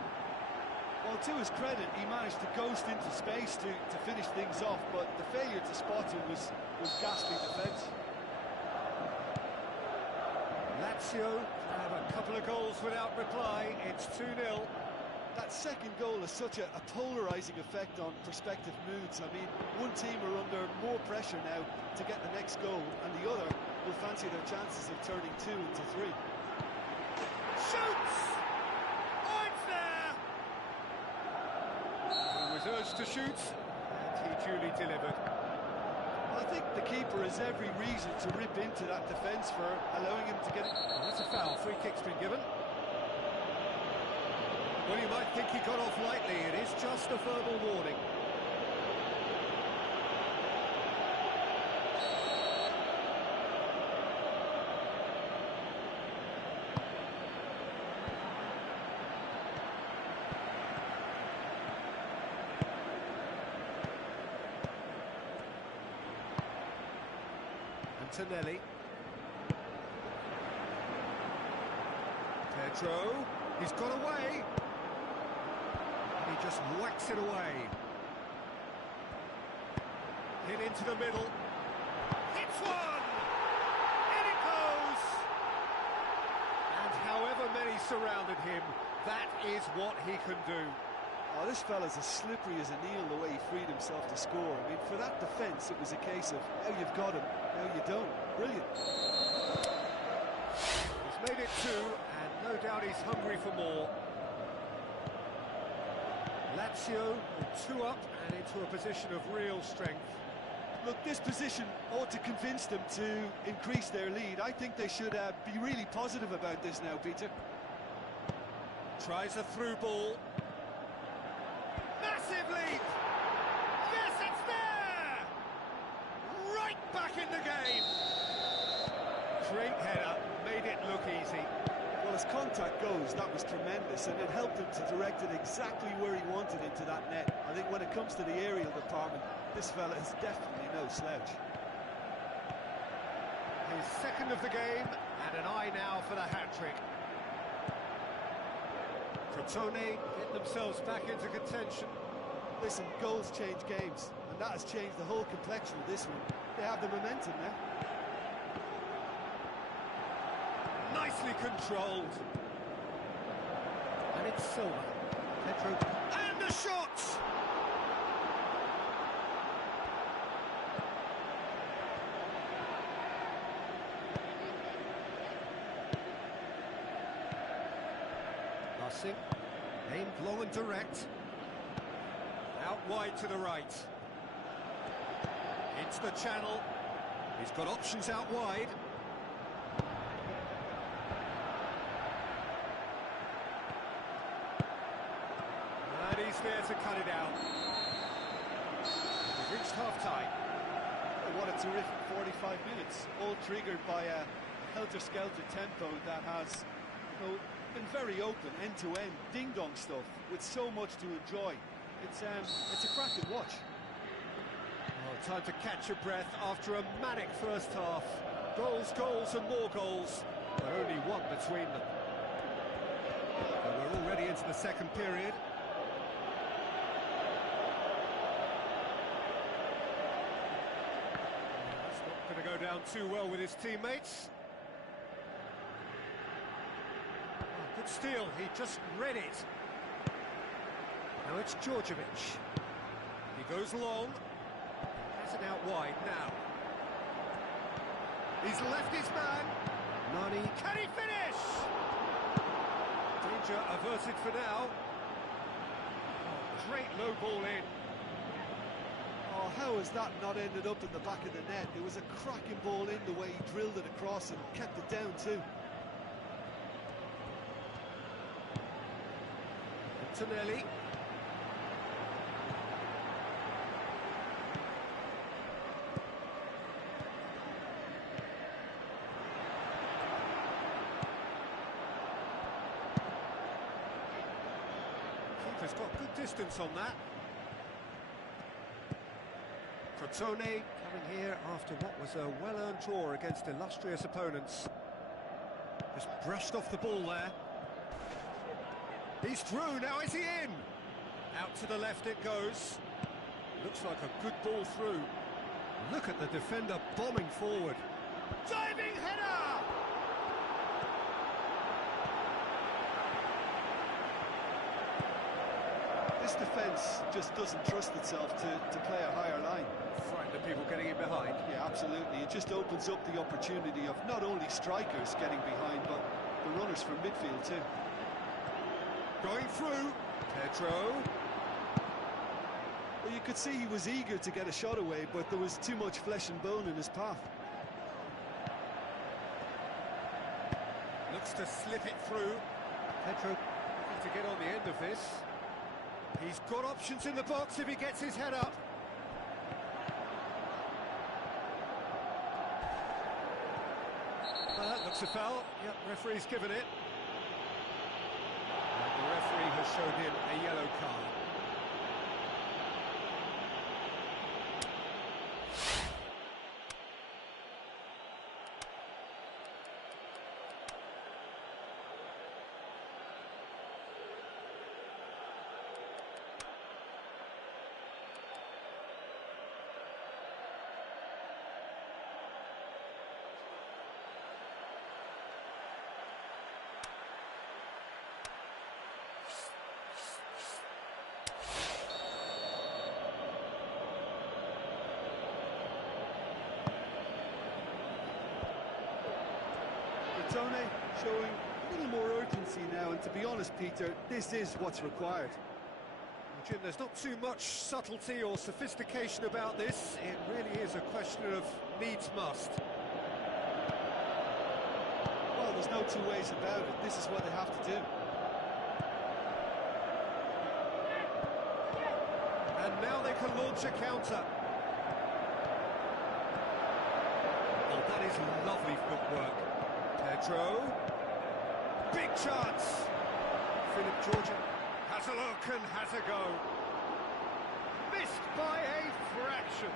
Well, to his credit, he managed to ghost into space to finish things off, but the failure to spot him was ghastly defence. Lazio have a couple of goals without reply. It's 2-0. That second goal has such a polarising effect on prospective moods. I mean, one team are under more pressure now to get the next goal, and the other will fancy their chances of turning 2 into 3. Shoots! Oh, it's there! He was urged to shoot, and he duly delivered. I think the keeper has every reason to rip into that defence for allowing him to get it. Well, that's a foul. Free kick's been given. Well, you might think he got off lightly. It is just a verbal warning. Antonelli. Pedro. He's got away. He just whacks it away. Hit into the middle. Hits one! In it goes! And however many surrounded him, that is what he can do. Oh, this fella's as slippery as a Neil the way he freed himself to score. I mean, for that defence, it was a case of how you've got him, how you don't. Brilliant. He's made it 2, and no doubt he's hungry for more. Lazio 2 up and into a position of real strength. Look, this position ought to convince them to increase their lead. I think they should be really positive about this now, Peter. Tries a through ball. Massive lead! Yes, it's there! Right back in the game! Great header, made it look easy. Well, as contact goes, that was tremendous, and it helped him to direct it exactly where he wanted into that net. I think when it comes to the aerial department, this fella is definitely no slouch. His second of the game, and an eye now for the hat-trick. Crotone get themselves back into contention. Listen, goals change games, and that has changed the whole complexion of this one. They have the momentum now. Nicely controlled. And it's Silva. Pedro. And the shot! Passing. Aimed long and direct. Out wide to the right. Into the channel. He's got options out wide. And he's there to cut it out. We've reached half-time. What a terrific 45 minutes, all triggered by a helter-skelter tempo that has, been very open, end-to-end, ding-dong stuff, with so much to enjoy. It's a cracking watch. Oh, time to catch your breath after a manic first half. Goals, goals and more goals, but only one between them. And we're already into the second period. That's not going to go down too well with his teammates. Oh, good steal, he just read it. Now it's Djordjevic. He goes long. Has it out wide now. He's left his man. Nani, can he finish? Danger averted for now. Oh, great low ball in. Oh, how has that not ended up in the back of the net? It was a cracking ball in the way he drilled it across and kept it down too. Antonelli. Keeper's got good distance on that. Crotone coming here after what was a well-earned draw against illustrious opponents. Just brushed off the ball there. He's through, now is he in? Out to the left it goes. Looks like a good ball through. Look at the defender bombing forward. Diving header! This defence just doesn't trust itself to play a higher line. Frightened of people getting in behind. Yeah, absolutely. It just opens up the opportunity of not only strikers getting behind, but the runners from midfield too. Going through, Pedro. Well, you could see he was eager to get a shot away, but there was too much flesh and bone in his path. Looks to slip it through. Pedro looking to get on the end of this. He's got options in the box if he gets his head up. That looks a foul. Yep, referee's given it. And the referee has shown him a yellow card. Tone showing a little more urgency now, and to be honest, Peter, this is what's required. Well, Jim, there's not too much subtlety or sophistication about this. It really is a question of needs must. Well, there's no two ways about it. This is what they have to do. And now they can launch a counter. Oh, that is lovely footwork. Pedro. Big chance. Philip Georgia has a look and has a go. Missed by a fraction.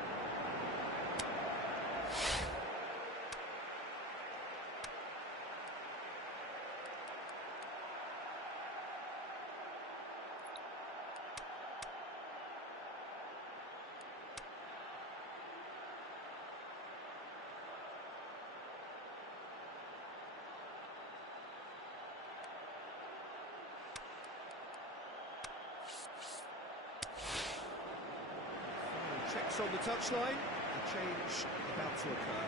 Checks on the touchline, a change about to occur.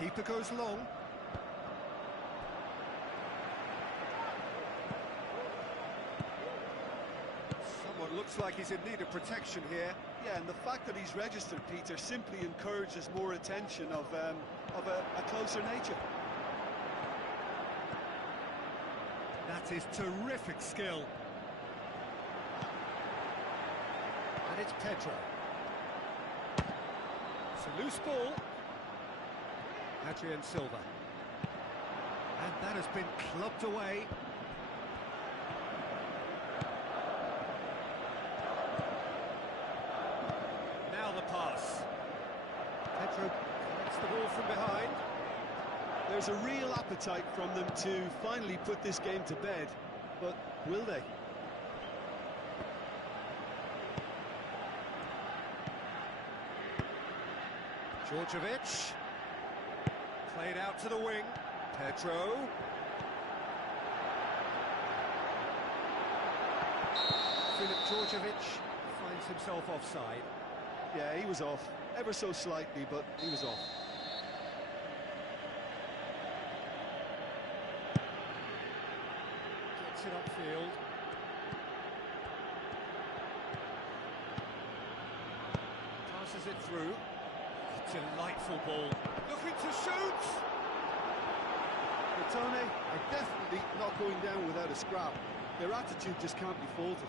Keeper goes long. Someone looks like he's in need of protection here. Yeah, and the fact that he's registered, Peter, simply encourages more attention of a closer nature. That is terrific skill. And it's Pedro. It's a loose ball. Adrian Silva. And that has been clubbed away. Now the pass. Pedro collects the ball from behind. There's a real appetite from them to finally put this game to bed, but will they? Djordjevic. Played out to the wing. Pedro. Philip Djordjevic finds himself offside. Yeah, he was off. Ever so slightly, but he was off. Gets it upfield. Passes it through. Delightful ball. Looking to shoot! Tone are definitely not going down without a scrap. Their attitude just can't be faulted.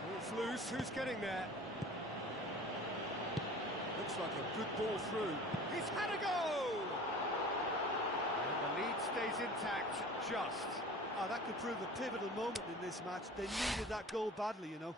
Ball's loose, who's getting there? Looks like a good ball through. He's had a go! And the lead stays intact, just. Ah, that could prove a pivotal moment in this match. They needed that goal badly, you know.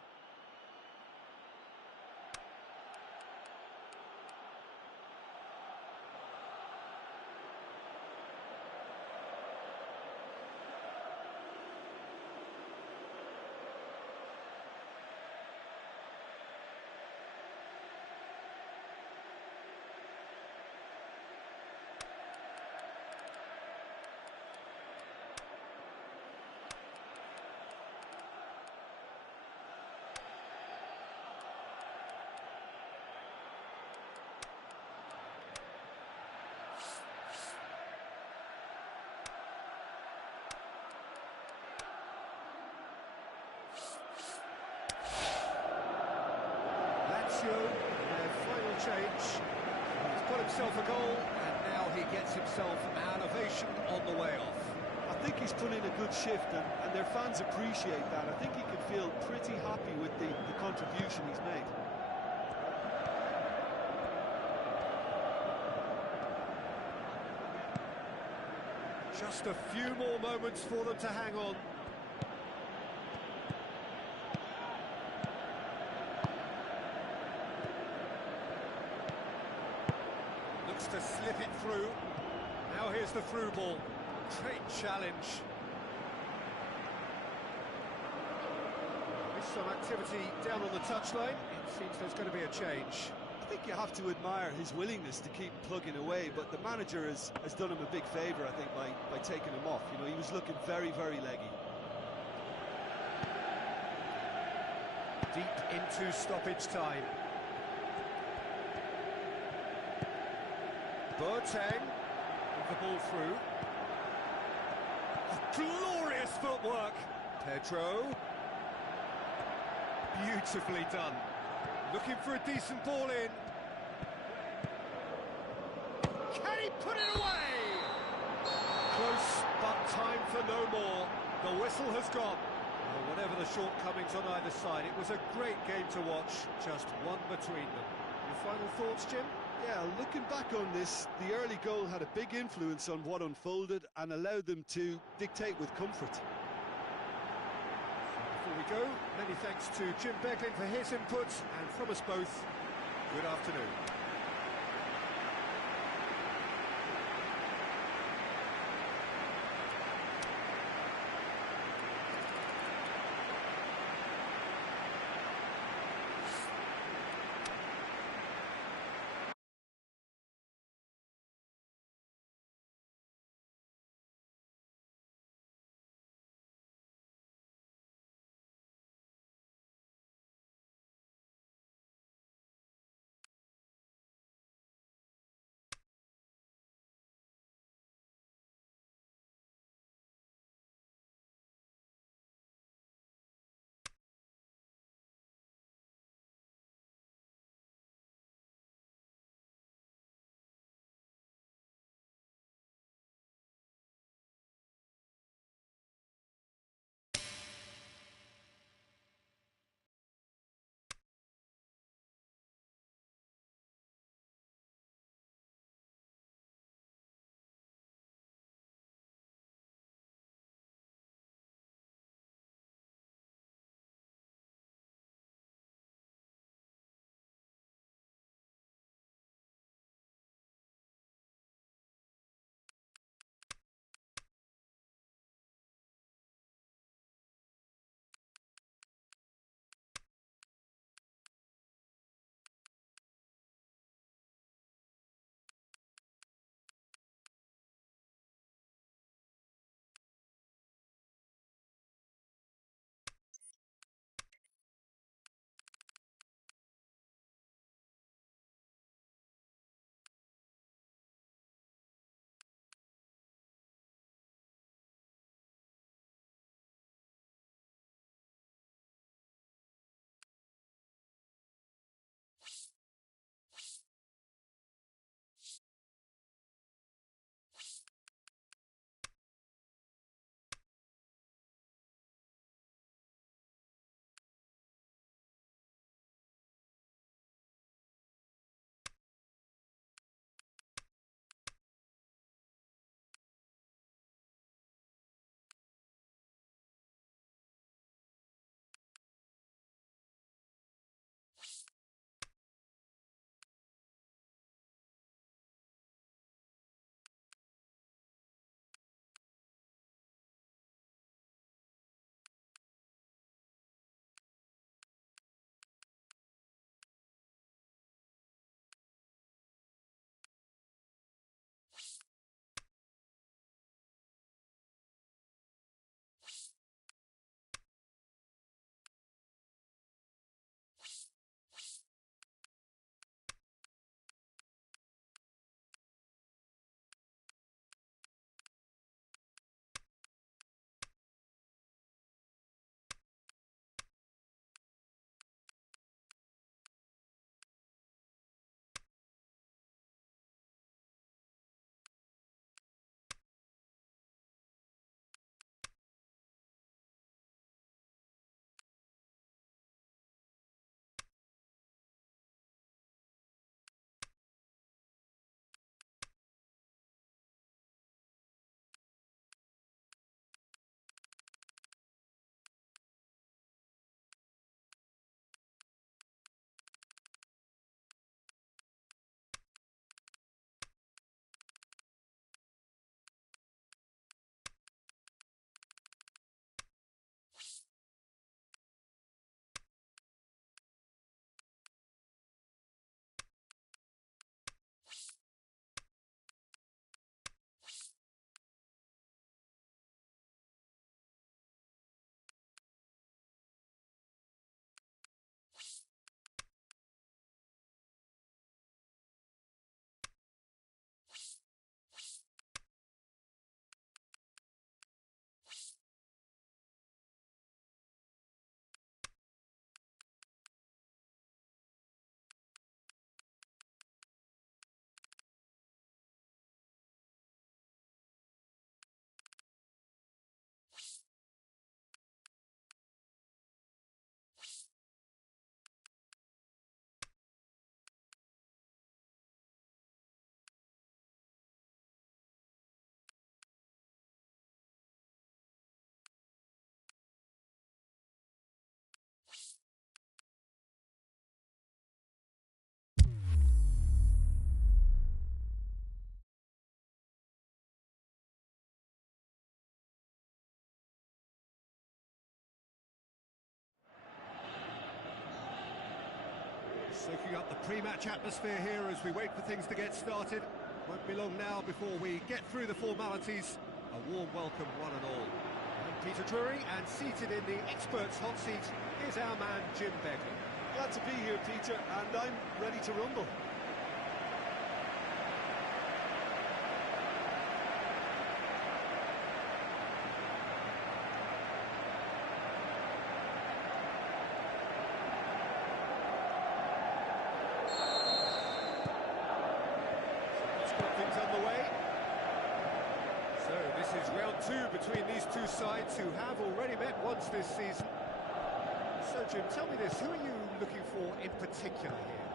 Lazio, their final change. He's got himself a goal, and now he gets himself an ovation on the way off. I think he's put in a good shift, and their fans appreciate that. I think he can feel pretty happy with the contribution he's made. Just a few more moments for them to hang on. Looks to slip it through. Now here's the through ball. Great challenge. There's some activity down on the touchline. It seems there's going to be a change. I think you have to admire his willingness to keep plugging away, but the manager has done him a big favour, I think, by taking him off. You know, he was looking very, very leggy. Deep into stoppage time. Boateng with the ball through. Oh, glorious footwork. Pedro. Beautifully done. Looking for a decent ball in. Can he put it away? Close, but time for no more. The whistle has gone. Well, whatever the shortcomings on either side, it was a great game to watch. Just one between them. Your final thoughts, Jim? Yeah, looking back on this, the early goal had a big influence on what unfolded and allowed them to dictate with comfort. Before we go, many thanks to Jim Beglin for his input, and from us both, good afternoon. Soaking up the pre-match atmosphere here as we wait for things to get started. Won't be long now before we get through the formalities. A warm welcome, one and all. I'm Peter Drury, and seated in the experts' hot seat is our man Jim Begley. Glad to be here, Peter, and I'm ready to rumble. Round two between these two sides who have already met once this season. So, Jim, tell me this, who are you looking for in particular here?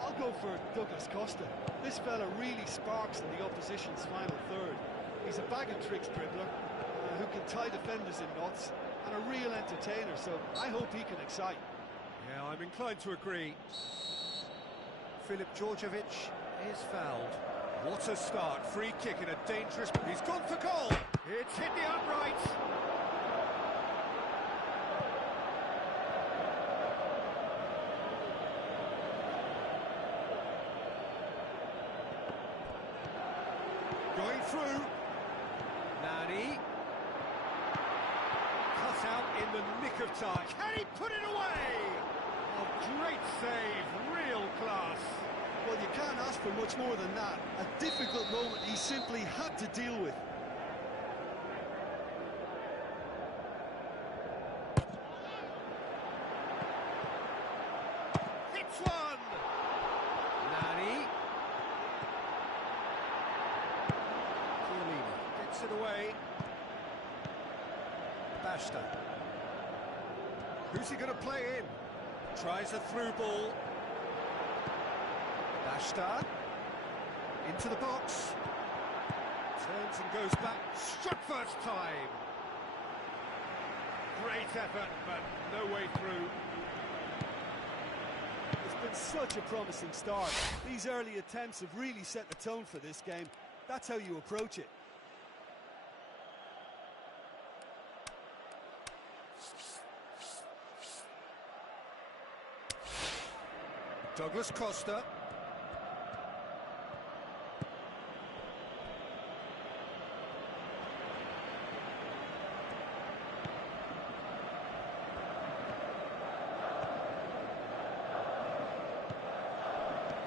I'll go for Douglas Costa. This fella really sparks in the opposition's final third. He's a bag of tricks dribbler who can tie defenders in knots and a real entertainer, so I hope he can excite. Yeah, I'm inclined to agree. Filip Djordjevic is fouled. What a start, free kick in a dangerous... He's gone for goal! It's hit the upright! Going through. Nani. Cut out in the nick of time. Can he put it away? Oh, great save, real class. Well, you can't ask for much more than that. A difficult moment he simply had to deal with. Hits one! Nani. Chiellini gets it away. Bashta. Who's he going to play in? Tries a through ball. Bashta into the box, turns and goes back, struck first time. Great effort, but no way through. It's been such a promising start. These early attempts have really set the tone for this game. That's how you approach it. Douglas Costa.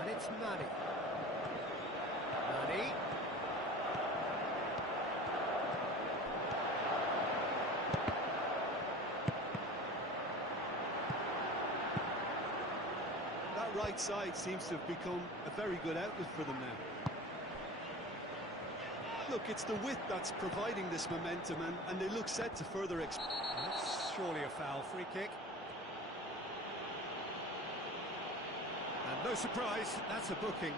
It's Nani. Nani. That right side seems to have become a very good outlet for them now. Look, it's the width that's providing this momentum, and they look set to further expand. That's surely a foul, free kick. And no surprise, that's a booking.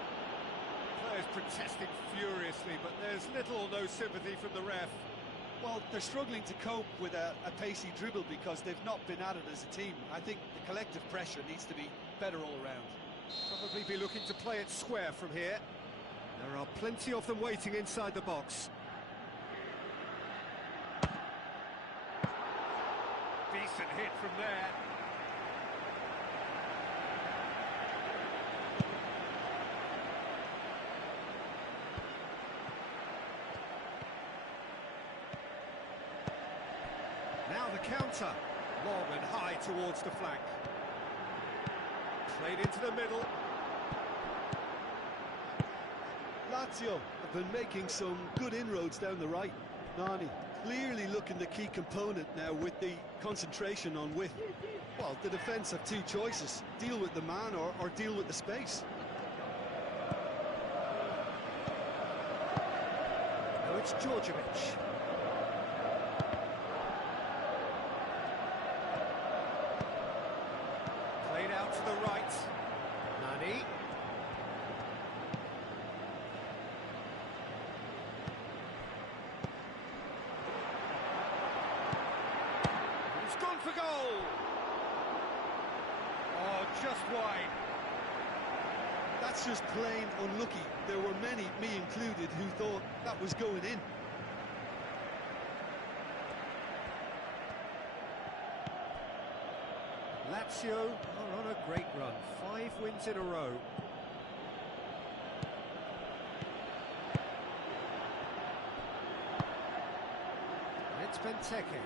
Players protesting furiously, but there's little or no sympathy from the ref. Well, they're struggling to cope with a pacey dribble because they've not been at it as a team. I think the collective pressure needs to be better all round. Probably be looking to play it square from here. There are plenty of them waiting inside the box. Decent hit from there. Now the counter, long and high towards the flank. Played into the middle. Lazio have been making some good inroads down the right. Nani clearly looking the key component now with the concentration on width. Well, the defence have two choices: deal with the man or deal with the space. Now it's Djordjevic. Played out to the right. Nani. He's gone for goal. Oh, just wide. That's just plain unlucky. There were many, me included, who thought that was going in. Lazio are on a great run, 5 wins in a row. And it's Benteke.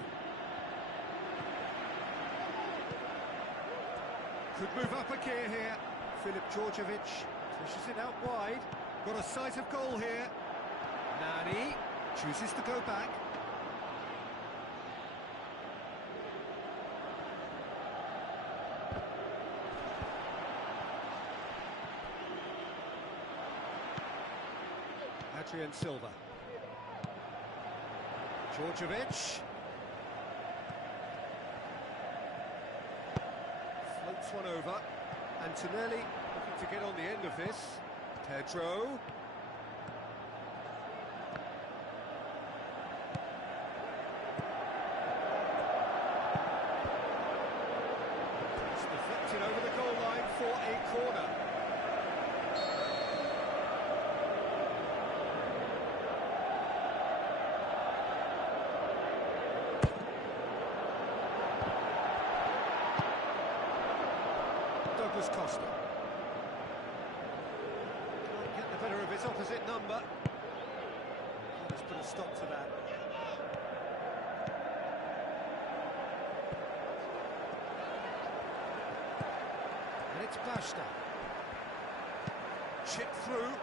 Could move up a gear here. Filip Djordjevic pushes it out wide. Got a sight of goal here. Nani chooses to go back. Adrian Silva. Djordjevic. Floats one over. Antonelli looking to get on the end of this. Pedro. It's deflected over the goal line for a corner. Costa. Can't get the better of his opposite number. Let's put a stop to that. And it's Basta. Chip through.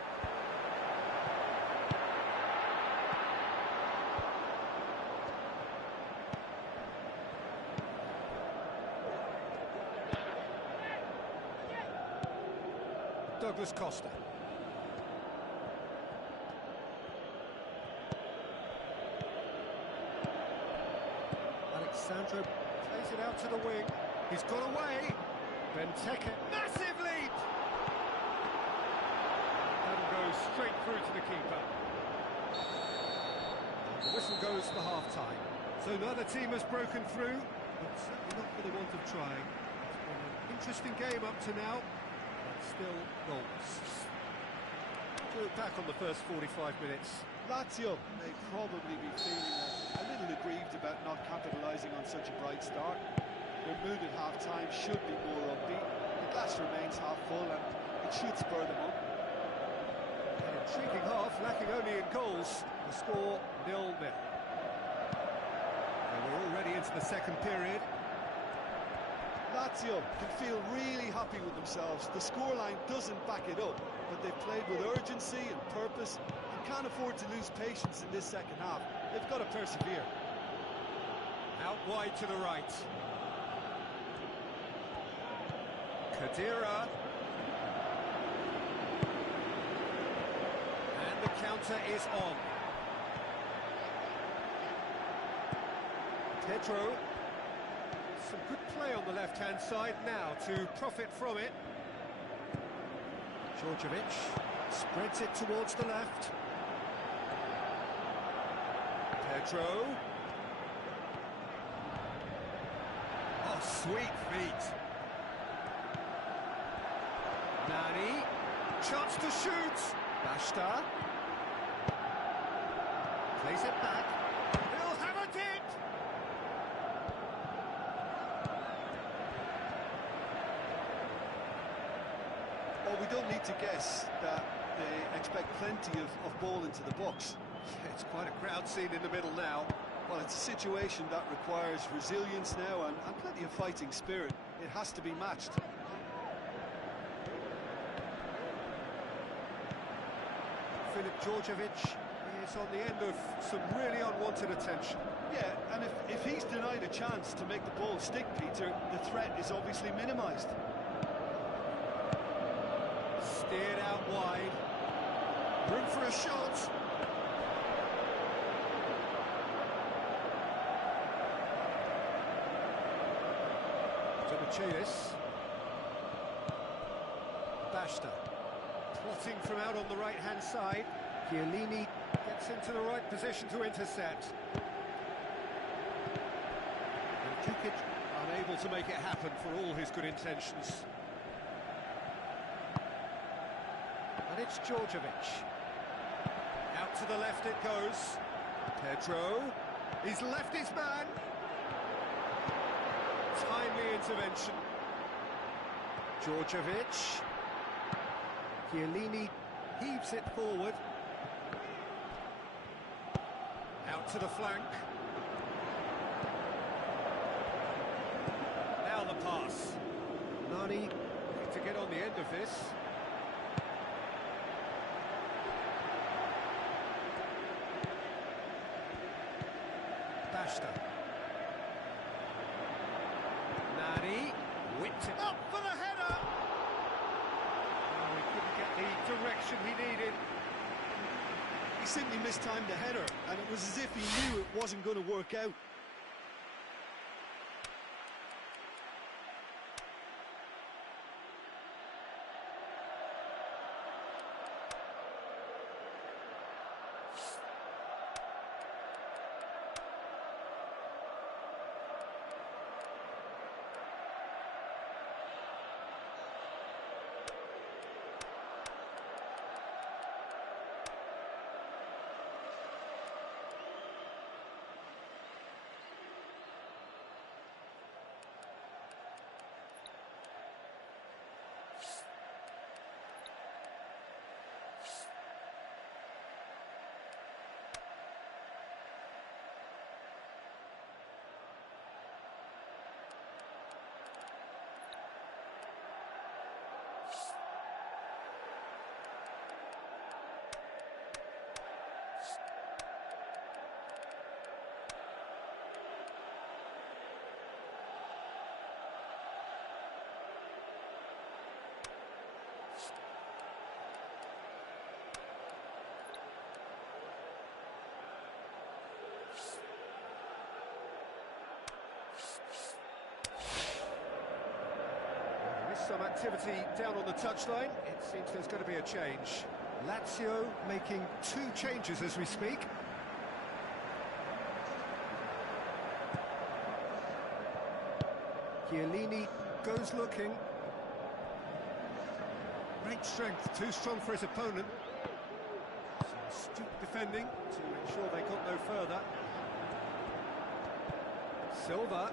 Douglas Costa. Alexandro plays it out to the wing. He's got away. Benteke, massive leap! That'll go straight through to the keeper. The whistle goes for half-time. So neither team has broken through, but certainly not for the want of trying. It's been an interesting game up to now. Still goals. To look back on the first 45 minutes. Lazio may probably be feeling a little aggrieved about not capitalising on such a bright start. Their mood at half-time should be more upbeat. The glass remains half full and it should spur them on. An intriguing half, lacking only in goals. The score 0-0. And we're already into the second period. Lazio can feel really happy with themselves. The scoreline doesn't back it up, but they've played with urgency and purpose and can't afford to lose patience in this second half. They've got to persevere. Out wide to the right. Khedira. And the counter is on. Pedro. Some good play on the left-hand side now to profit from it. Djordjevic spreads it towards the left. Pedro. Oh, sweet feet. Nani. Chance to shoot. Basta. Plays it back. He'll have a dip. Well, we don't need to guess that they expect plenty of ball into the box. It's quite a crowd scene in the middle now. Well, it's a situation that requires resilience now and plenty of fighting spirit. It has to be matched. Filip Djordjevic is on the end of some really unwanted attention. Yeah, and if he's denied a chance to make the ball stick, Peter, the threat is obviously minimised. Steered out wide. Room for a shot. Demichelis. Basta. Plotting from out on the right-hand side. Chiellini gets into the right position to intercept. And Djukic unable to make it happen for all his good intentions. And it's Djordjevic. Out to the left it goes. Pedro. He's left his man. Timely intervention. Djordjevic. Chiellini heaves it forward. Out to the flank. Now the pass. Nani to get on the end of this. Bashta. Nani whipped it up for the header. Oh, he couldn't get the direction he needed. He simply mistimed the header, and it was as if he knew it wasn't going to work out. Some activity down on the touchline. It seems there's going to be a change. Lazio making 2 changes as we speak. Chiellini goes looking. Great strength, too strong for his opponent. Some astute defending to ensure they got no further. Silva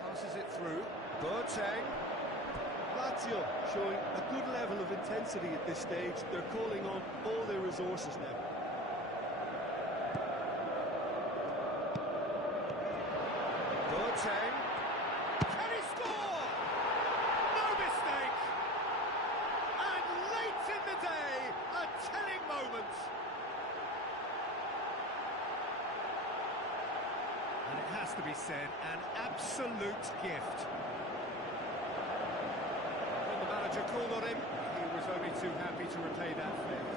passes it through. Boateng. Lazio showing a good level of intensity at this stage. They're calling on all their resources now. Boateng. Can he score? No mistake! And late in the day, a telling moment. And it has to be said, an absolute gift. Called on him, he was only too happy to repay that theft.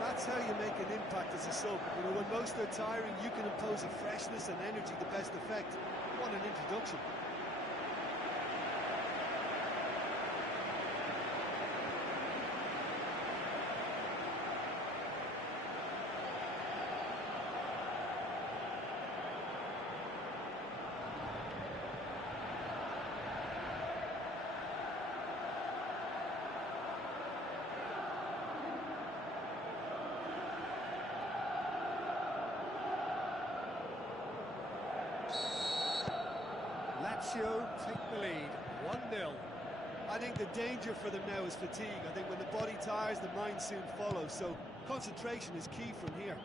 That's how you make an impact as a sub. You know, when most are tiring, you can impose a freshness and energy to best effect. What an introduction. Lazio take the lead, 1-0. I think the danger for them now is fatigue. I think when the body tires, the mind soon follows, so concentration is key from here.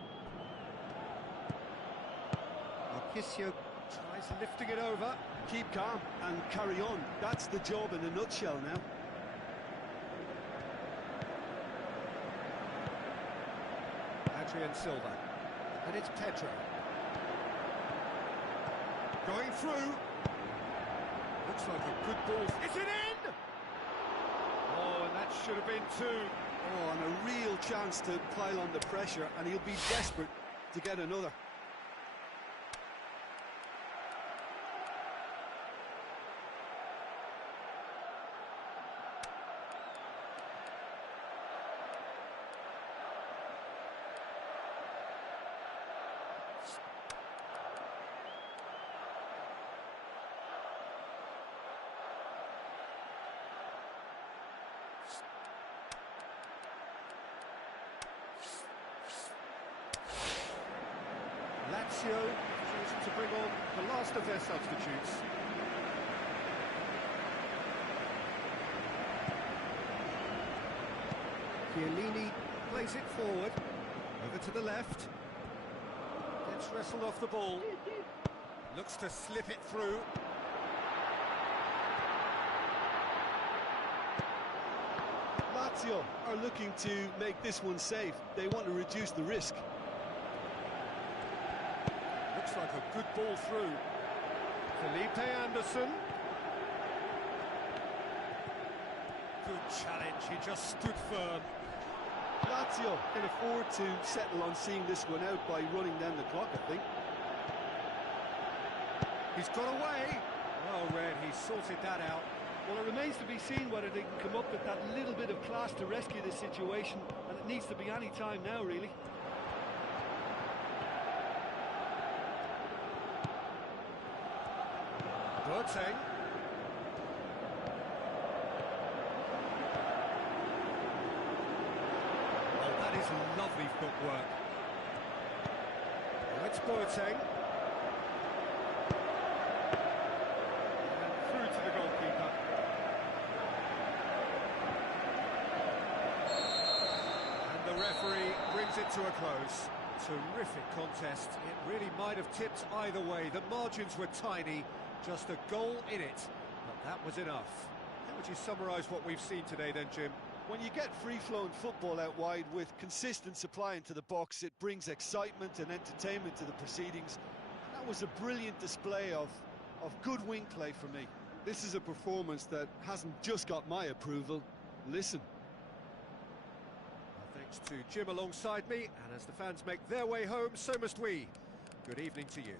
Marchisio tries lifting it over. Keep calm and carry on. That's the job in a nutshell now. Adrian Silva. And it's Pedro. Going through. Looks like a good ball. Is it in? Oh, and that should have been 2. Oh, and a real chance to pile on the pressure, and he'll be desperate to get another. Lazio choosing to bring on the last of their substitutes. Chiellini plays it forward, over to the left. Gets wrestled off the ball. Looks to slip it through. Lazio are looking to make this one safe. They want to reduce the risk. Looks like a good ball through. Felipe Anderson. Good challenge, he just stood firm. Lazio can afford to settle on seeing this one out by running down the clock, I think. He's got away. Well read, he sorted that out. Well, it remains to be seen whether they can come up with that little bit of class to rescue this situation, and it needs to be any time now, really. Boateng. Oh, that is lovely footwork. Oh, it's Boateng. And through to the goalkeeper. And the referee brings it to a close. Terrific contest. It really might have tipped either way. The margins were tiny. Just a goal in it, but that was enough. How would you summarise what we've seen today then, Jim? When you get free-flowing football out wide with consistent supply into the box, it brings excitement and entertainment to the proceedings. And that was a brilliant display of good wing play for me. This is a performance that hasn't just got my approval. Listen. Well, thanks to Jim alongside me, and as the fans make their way home, so must we. Good evening to you.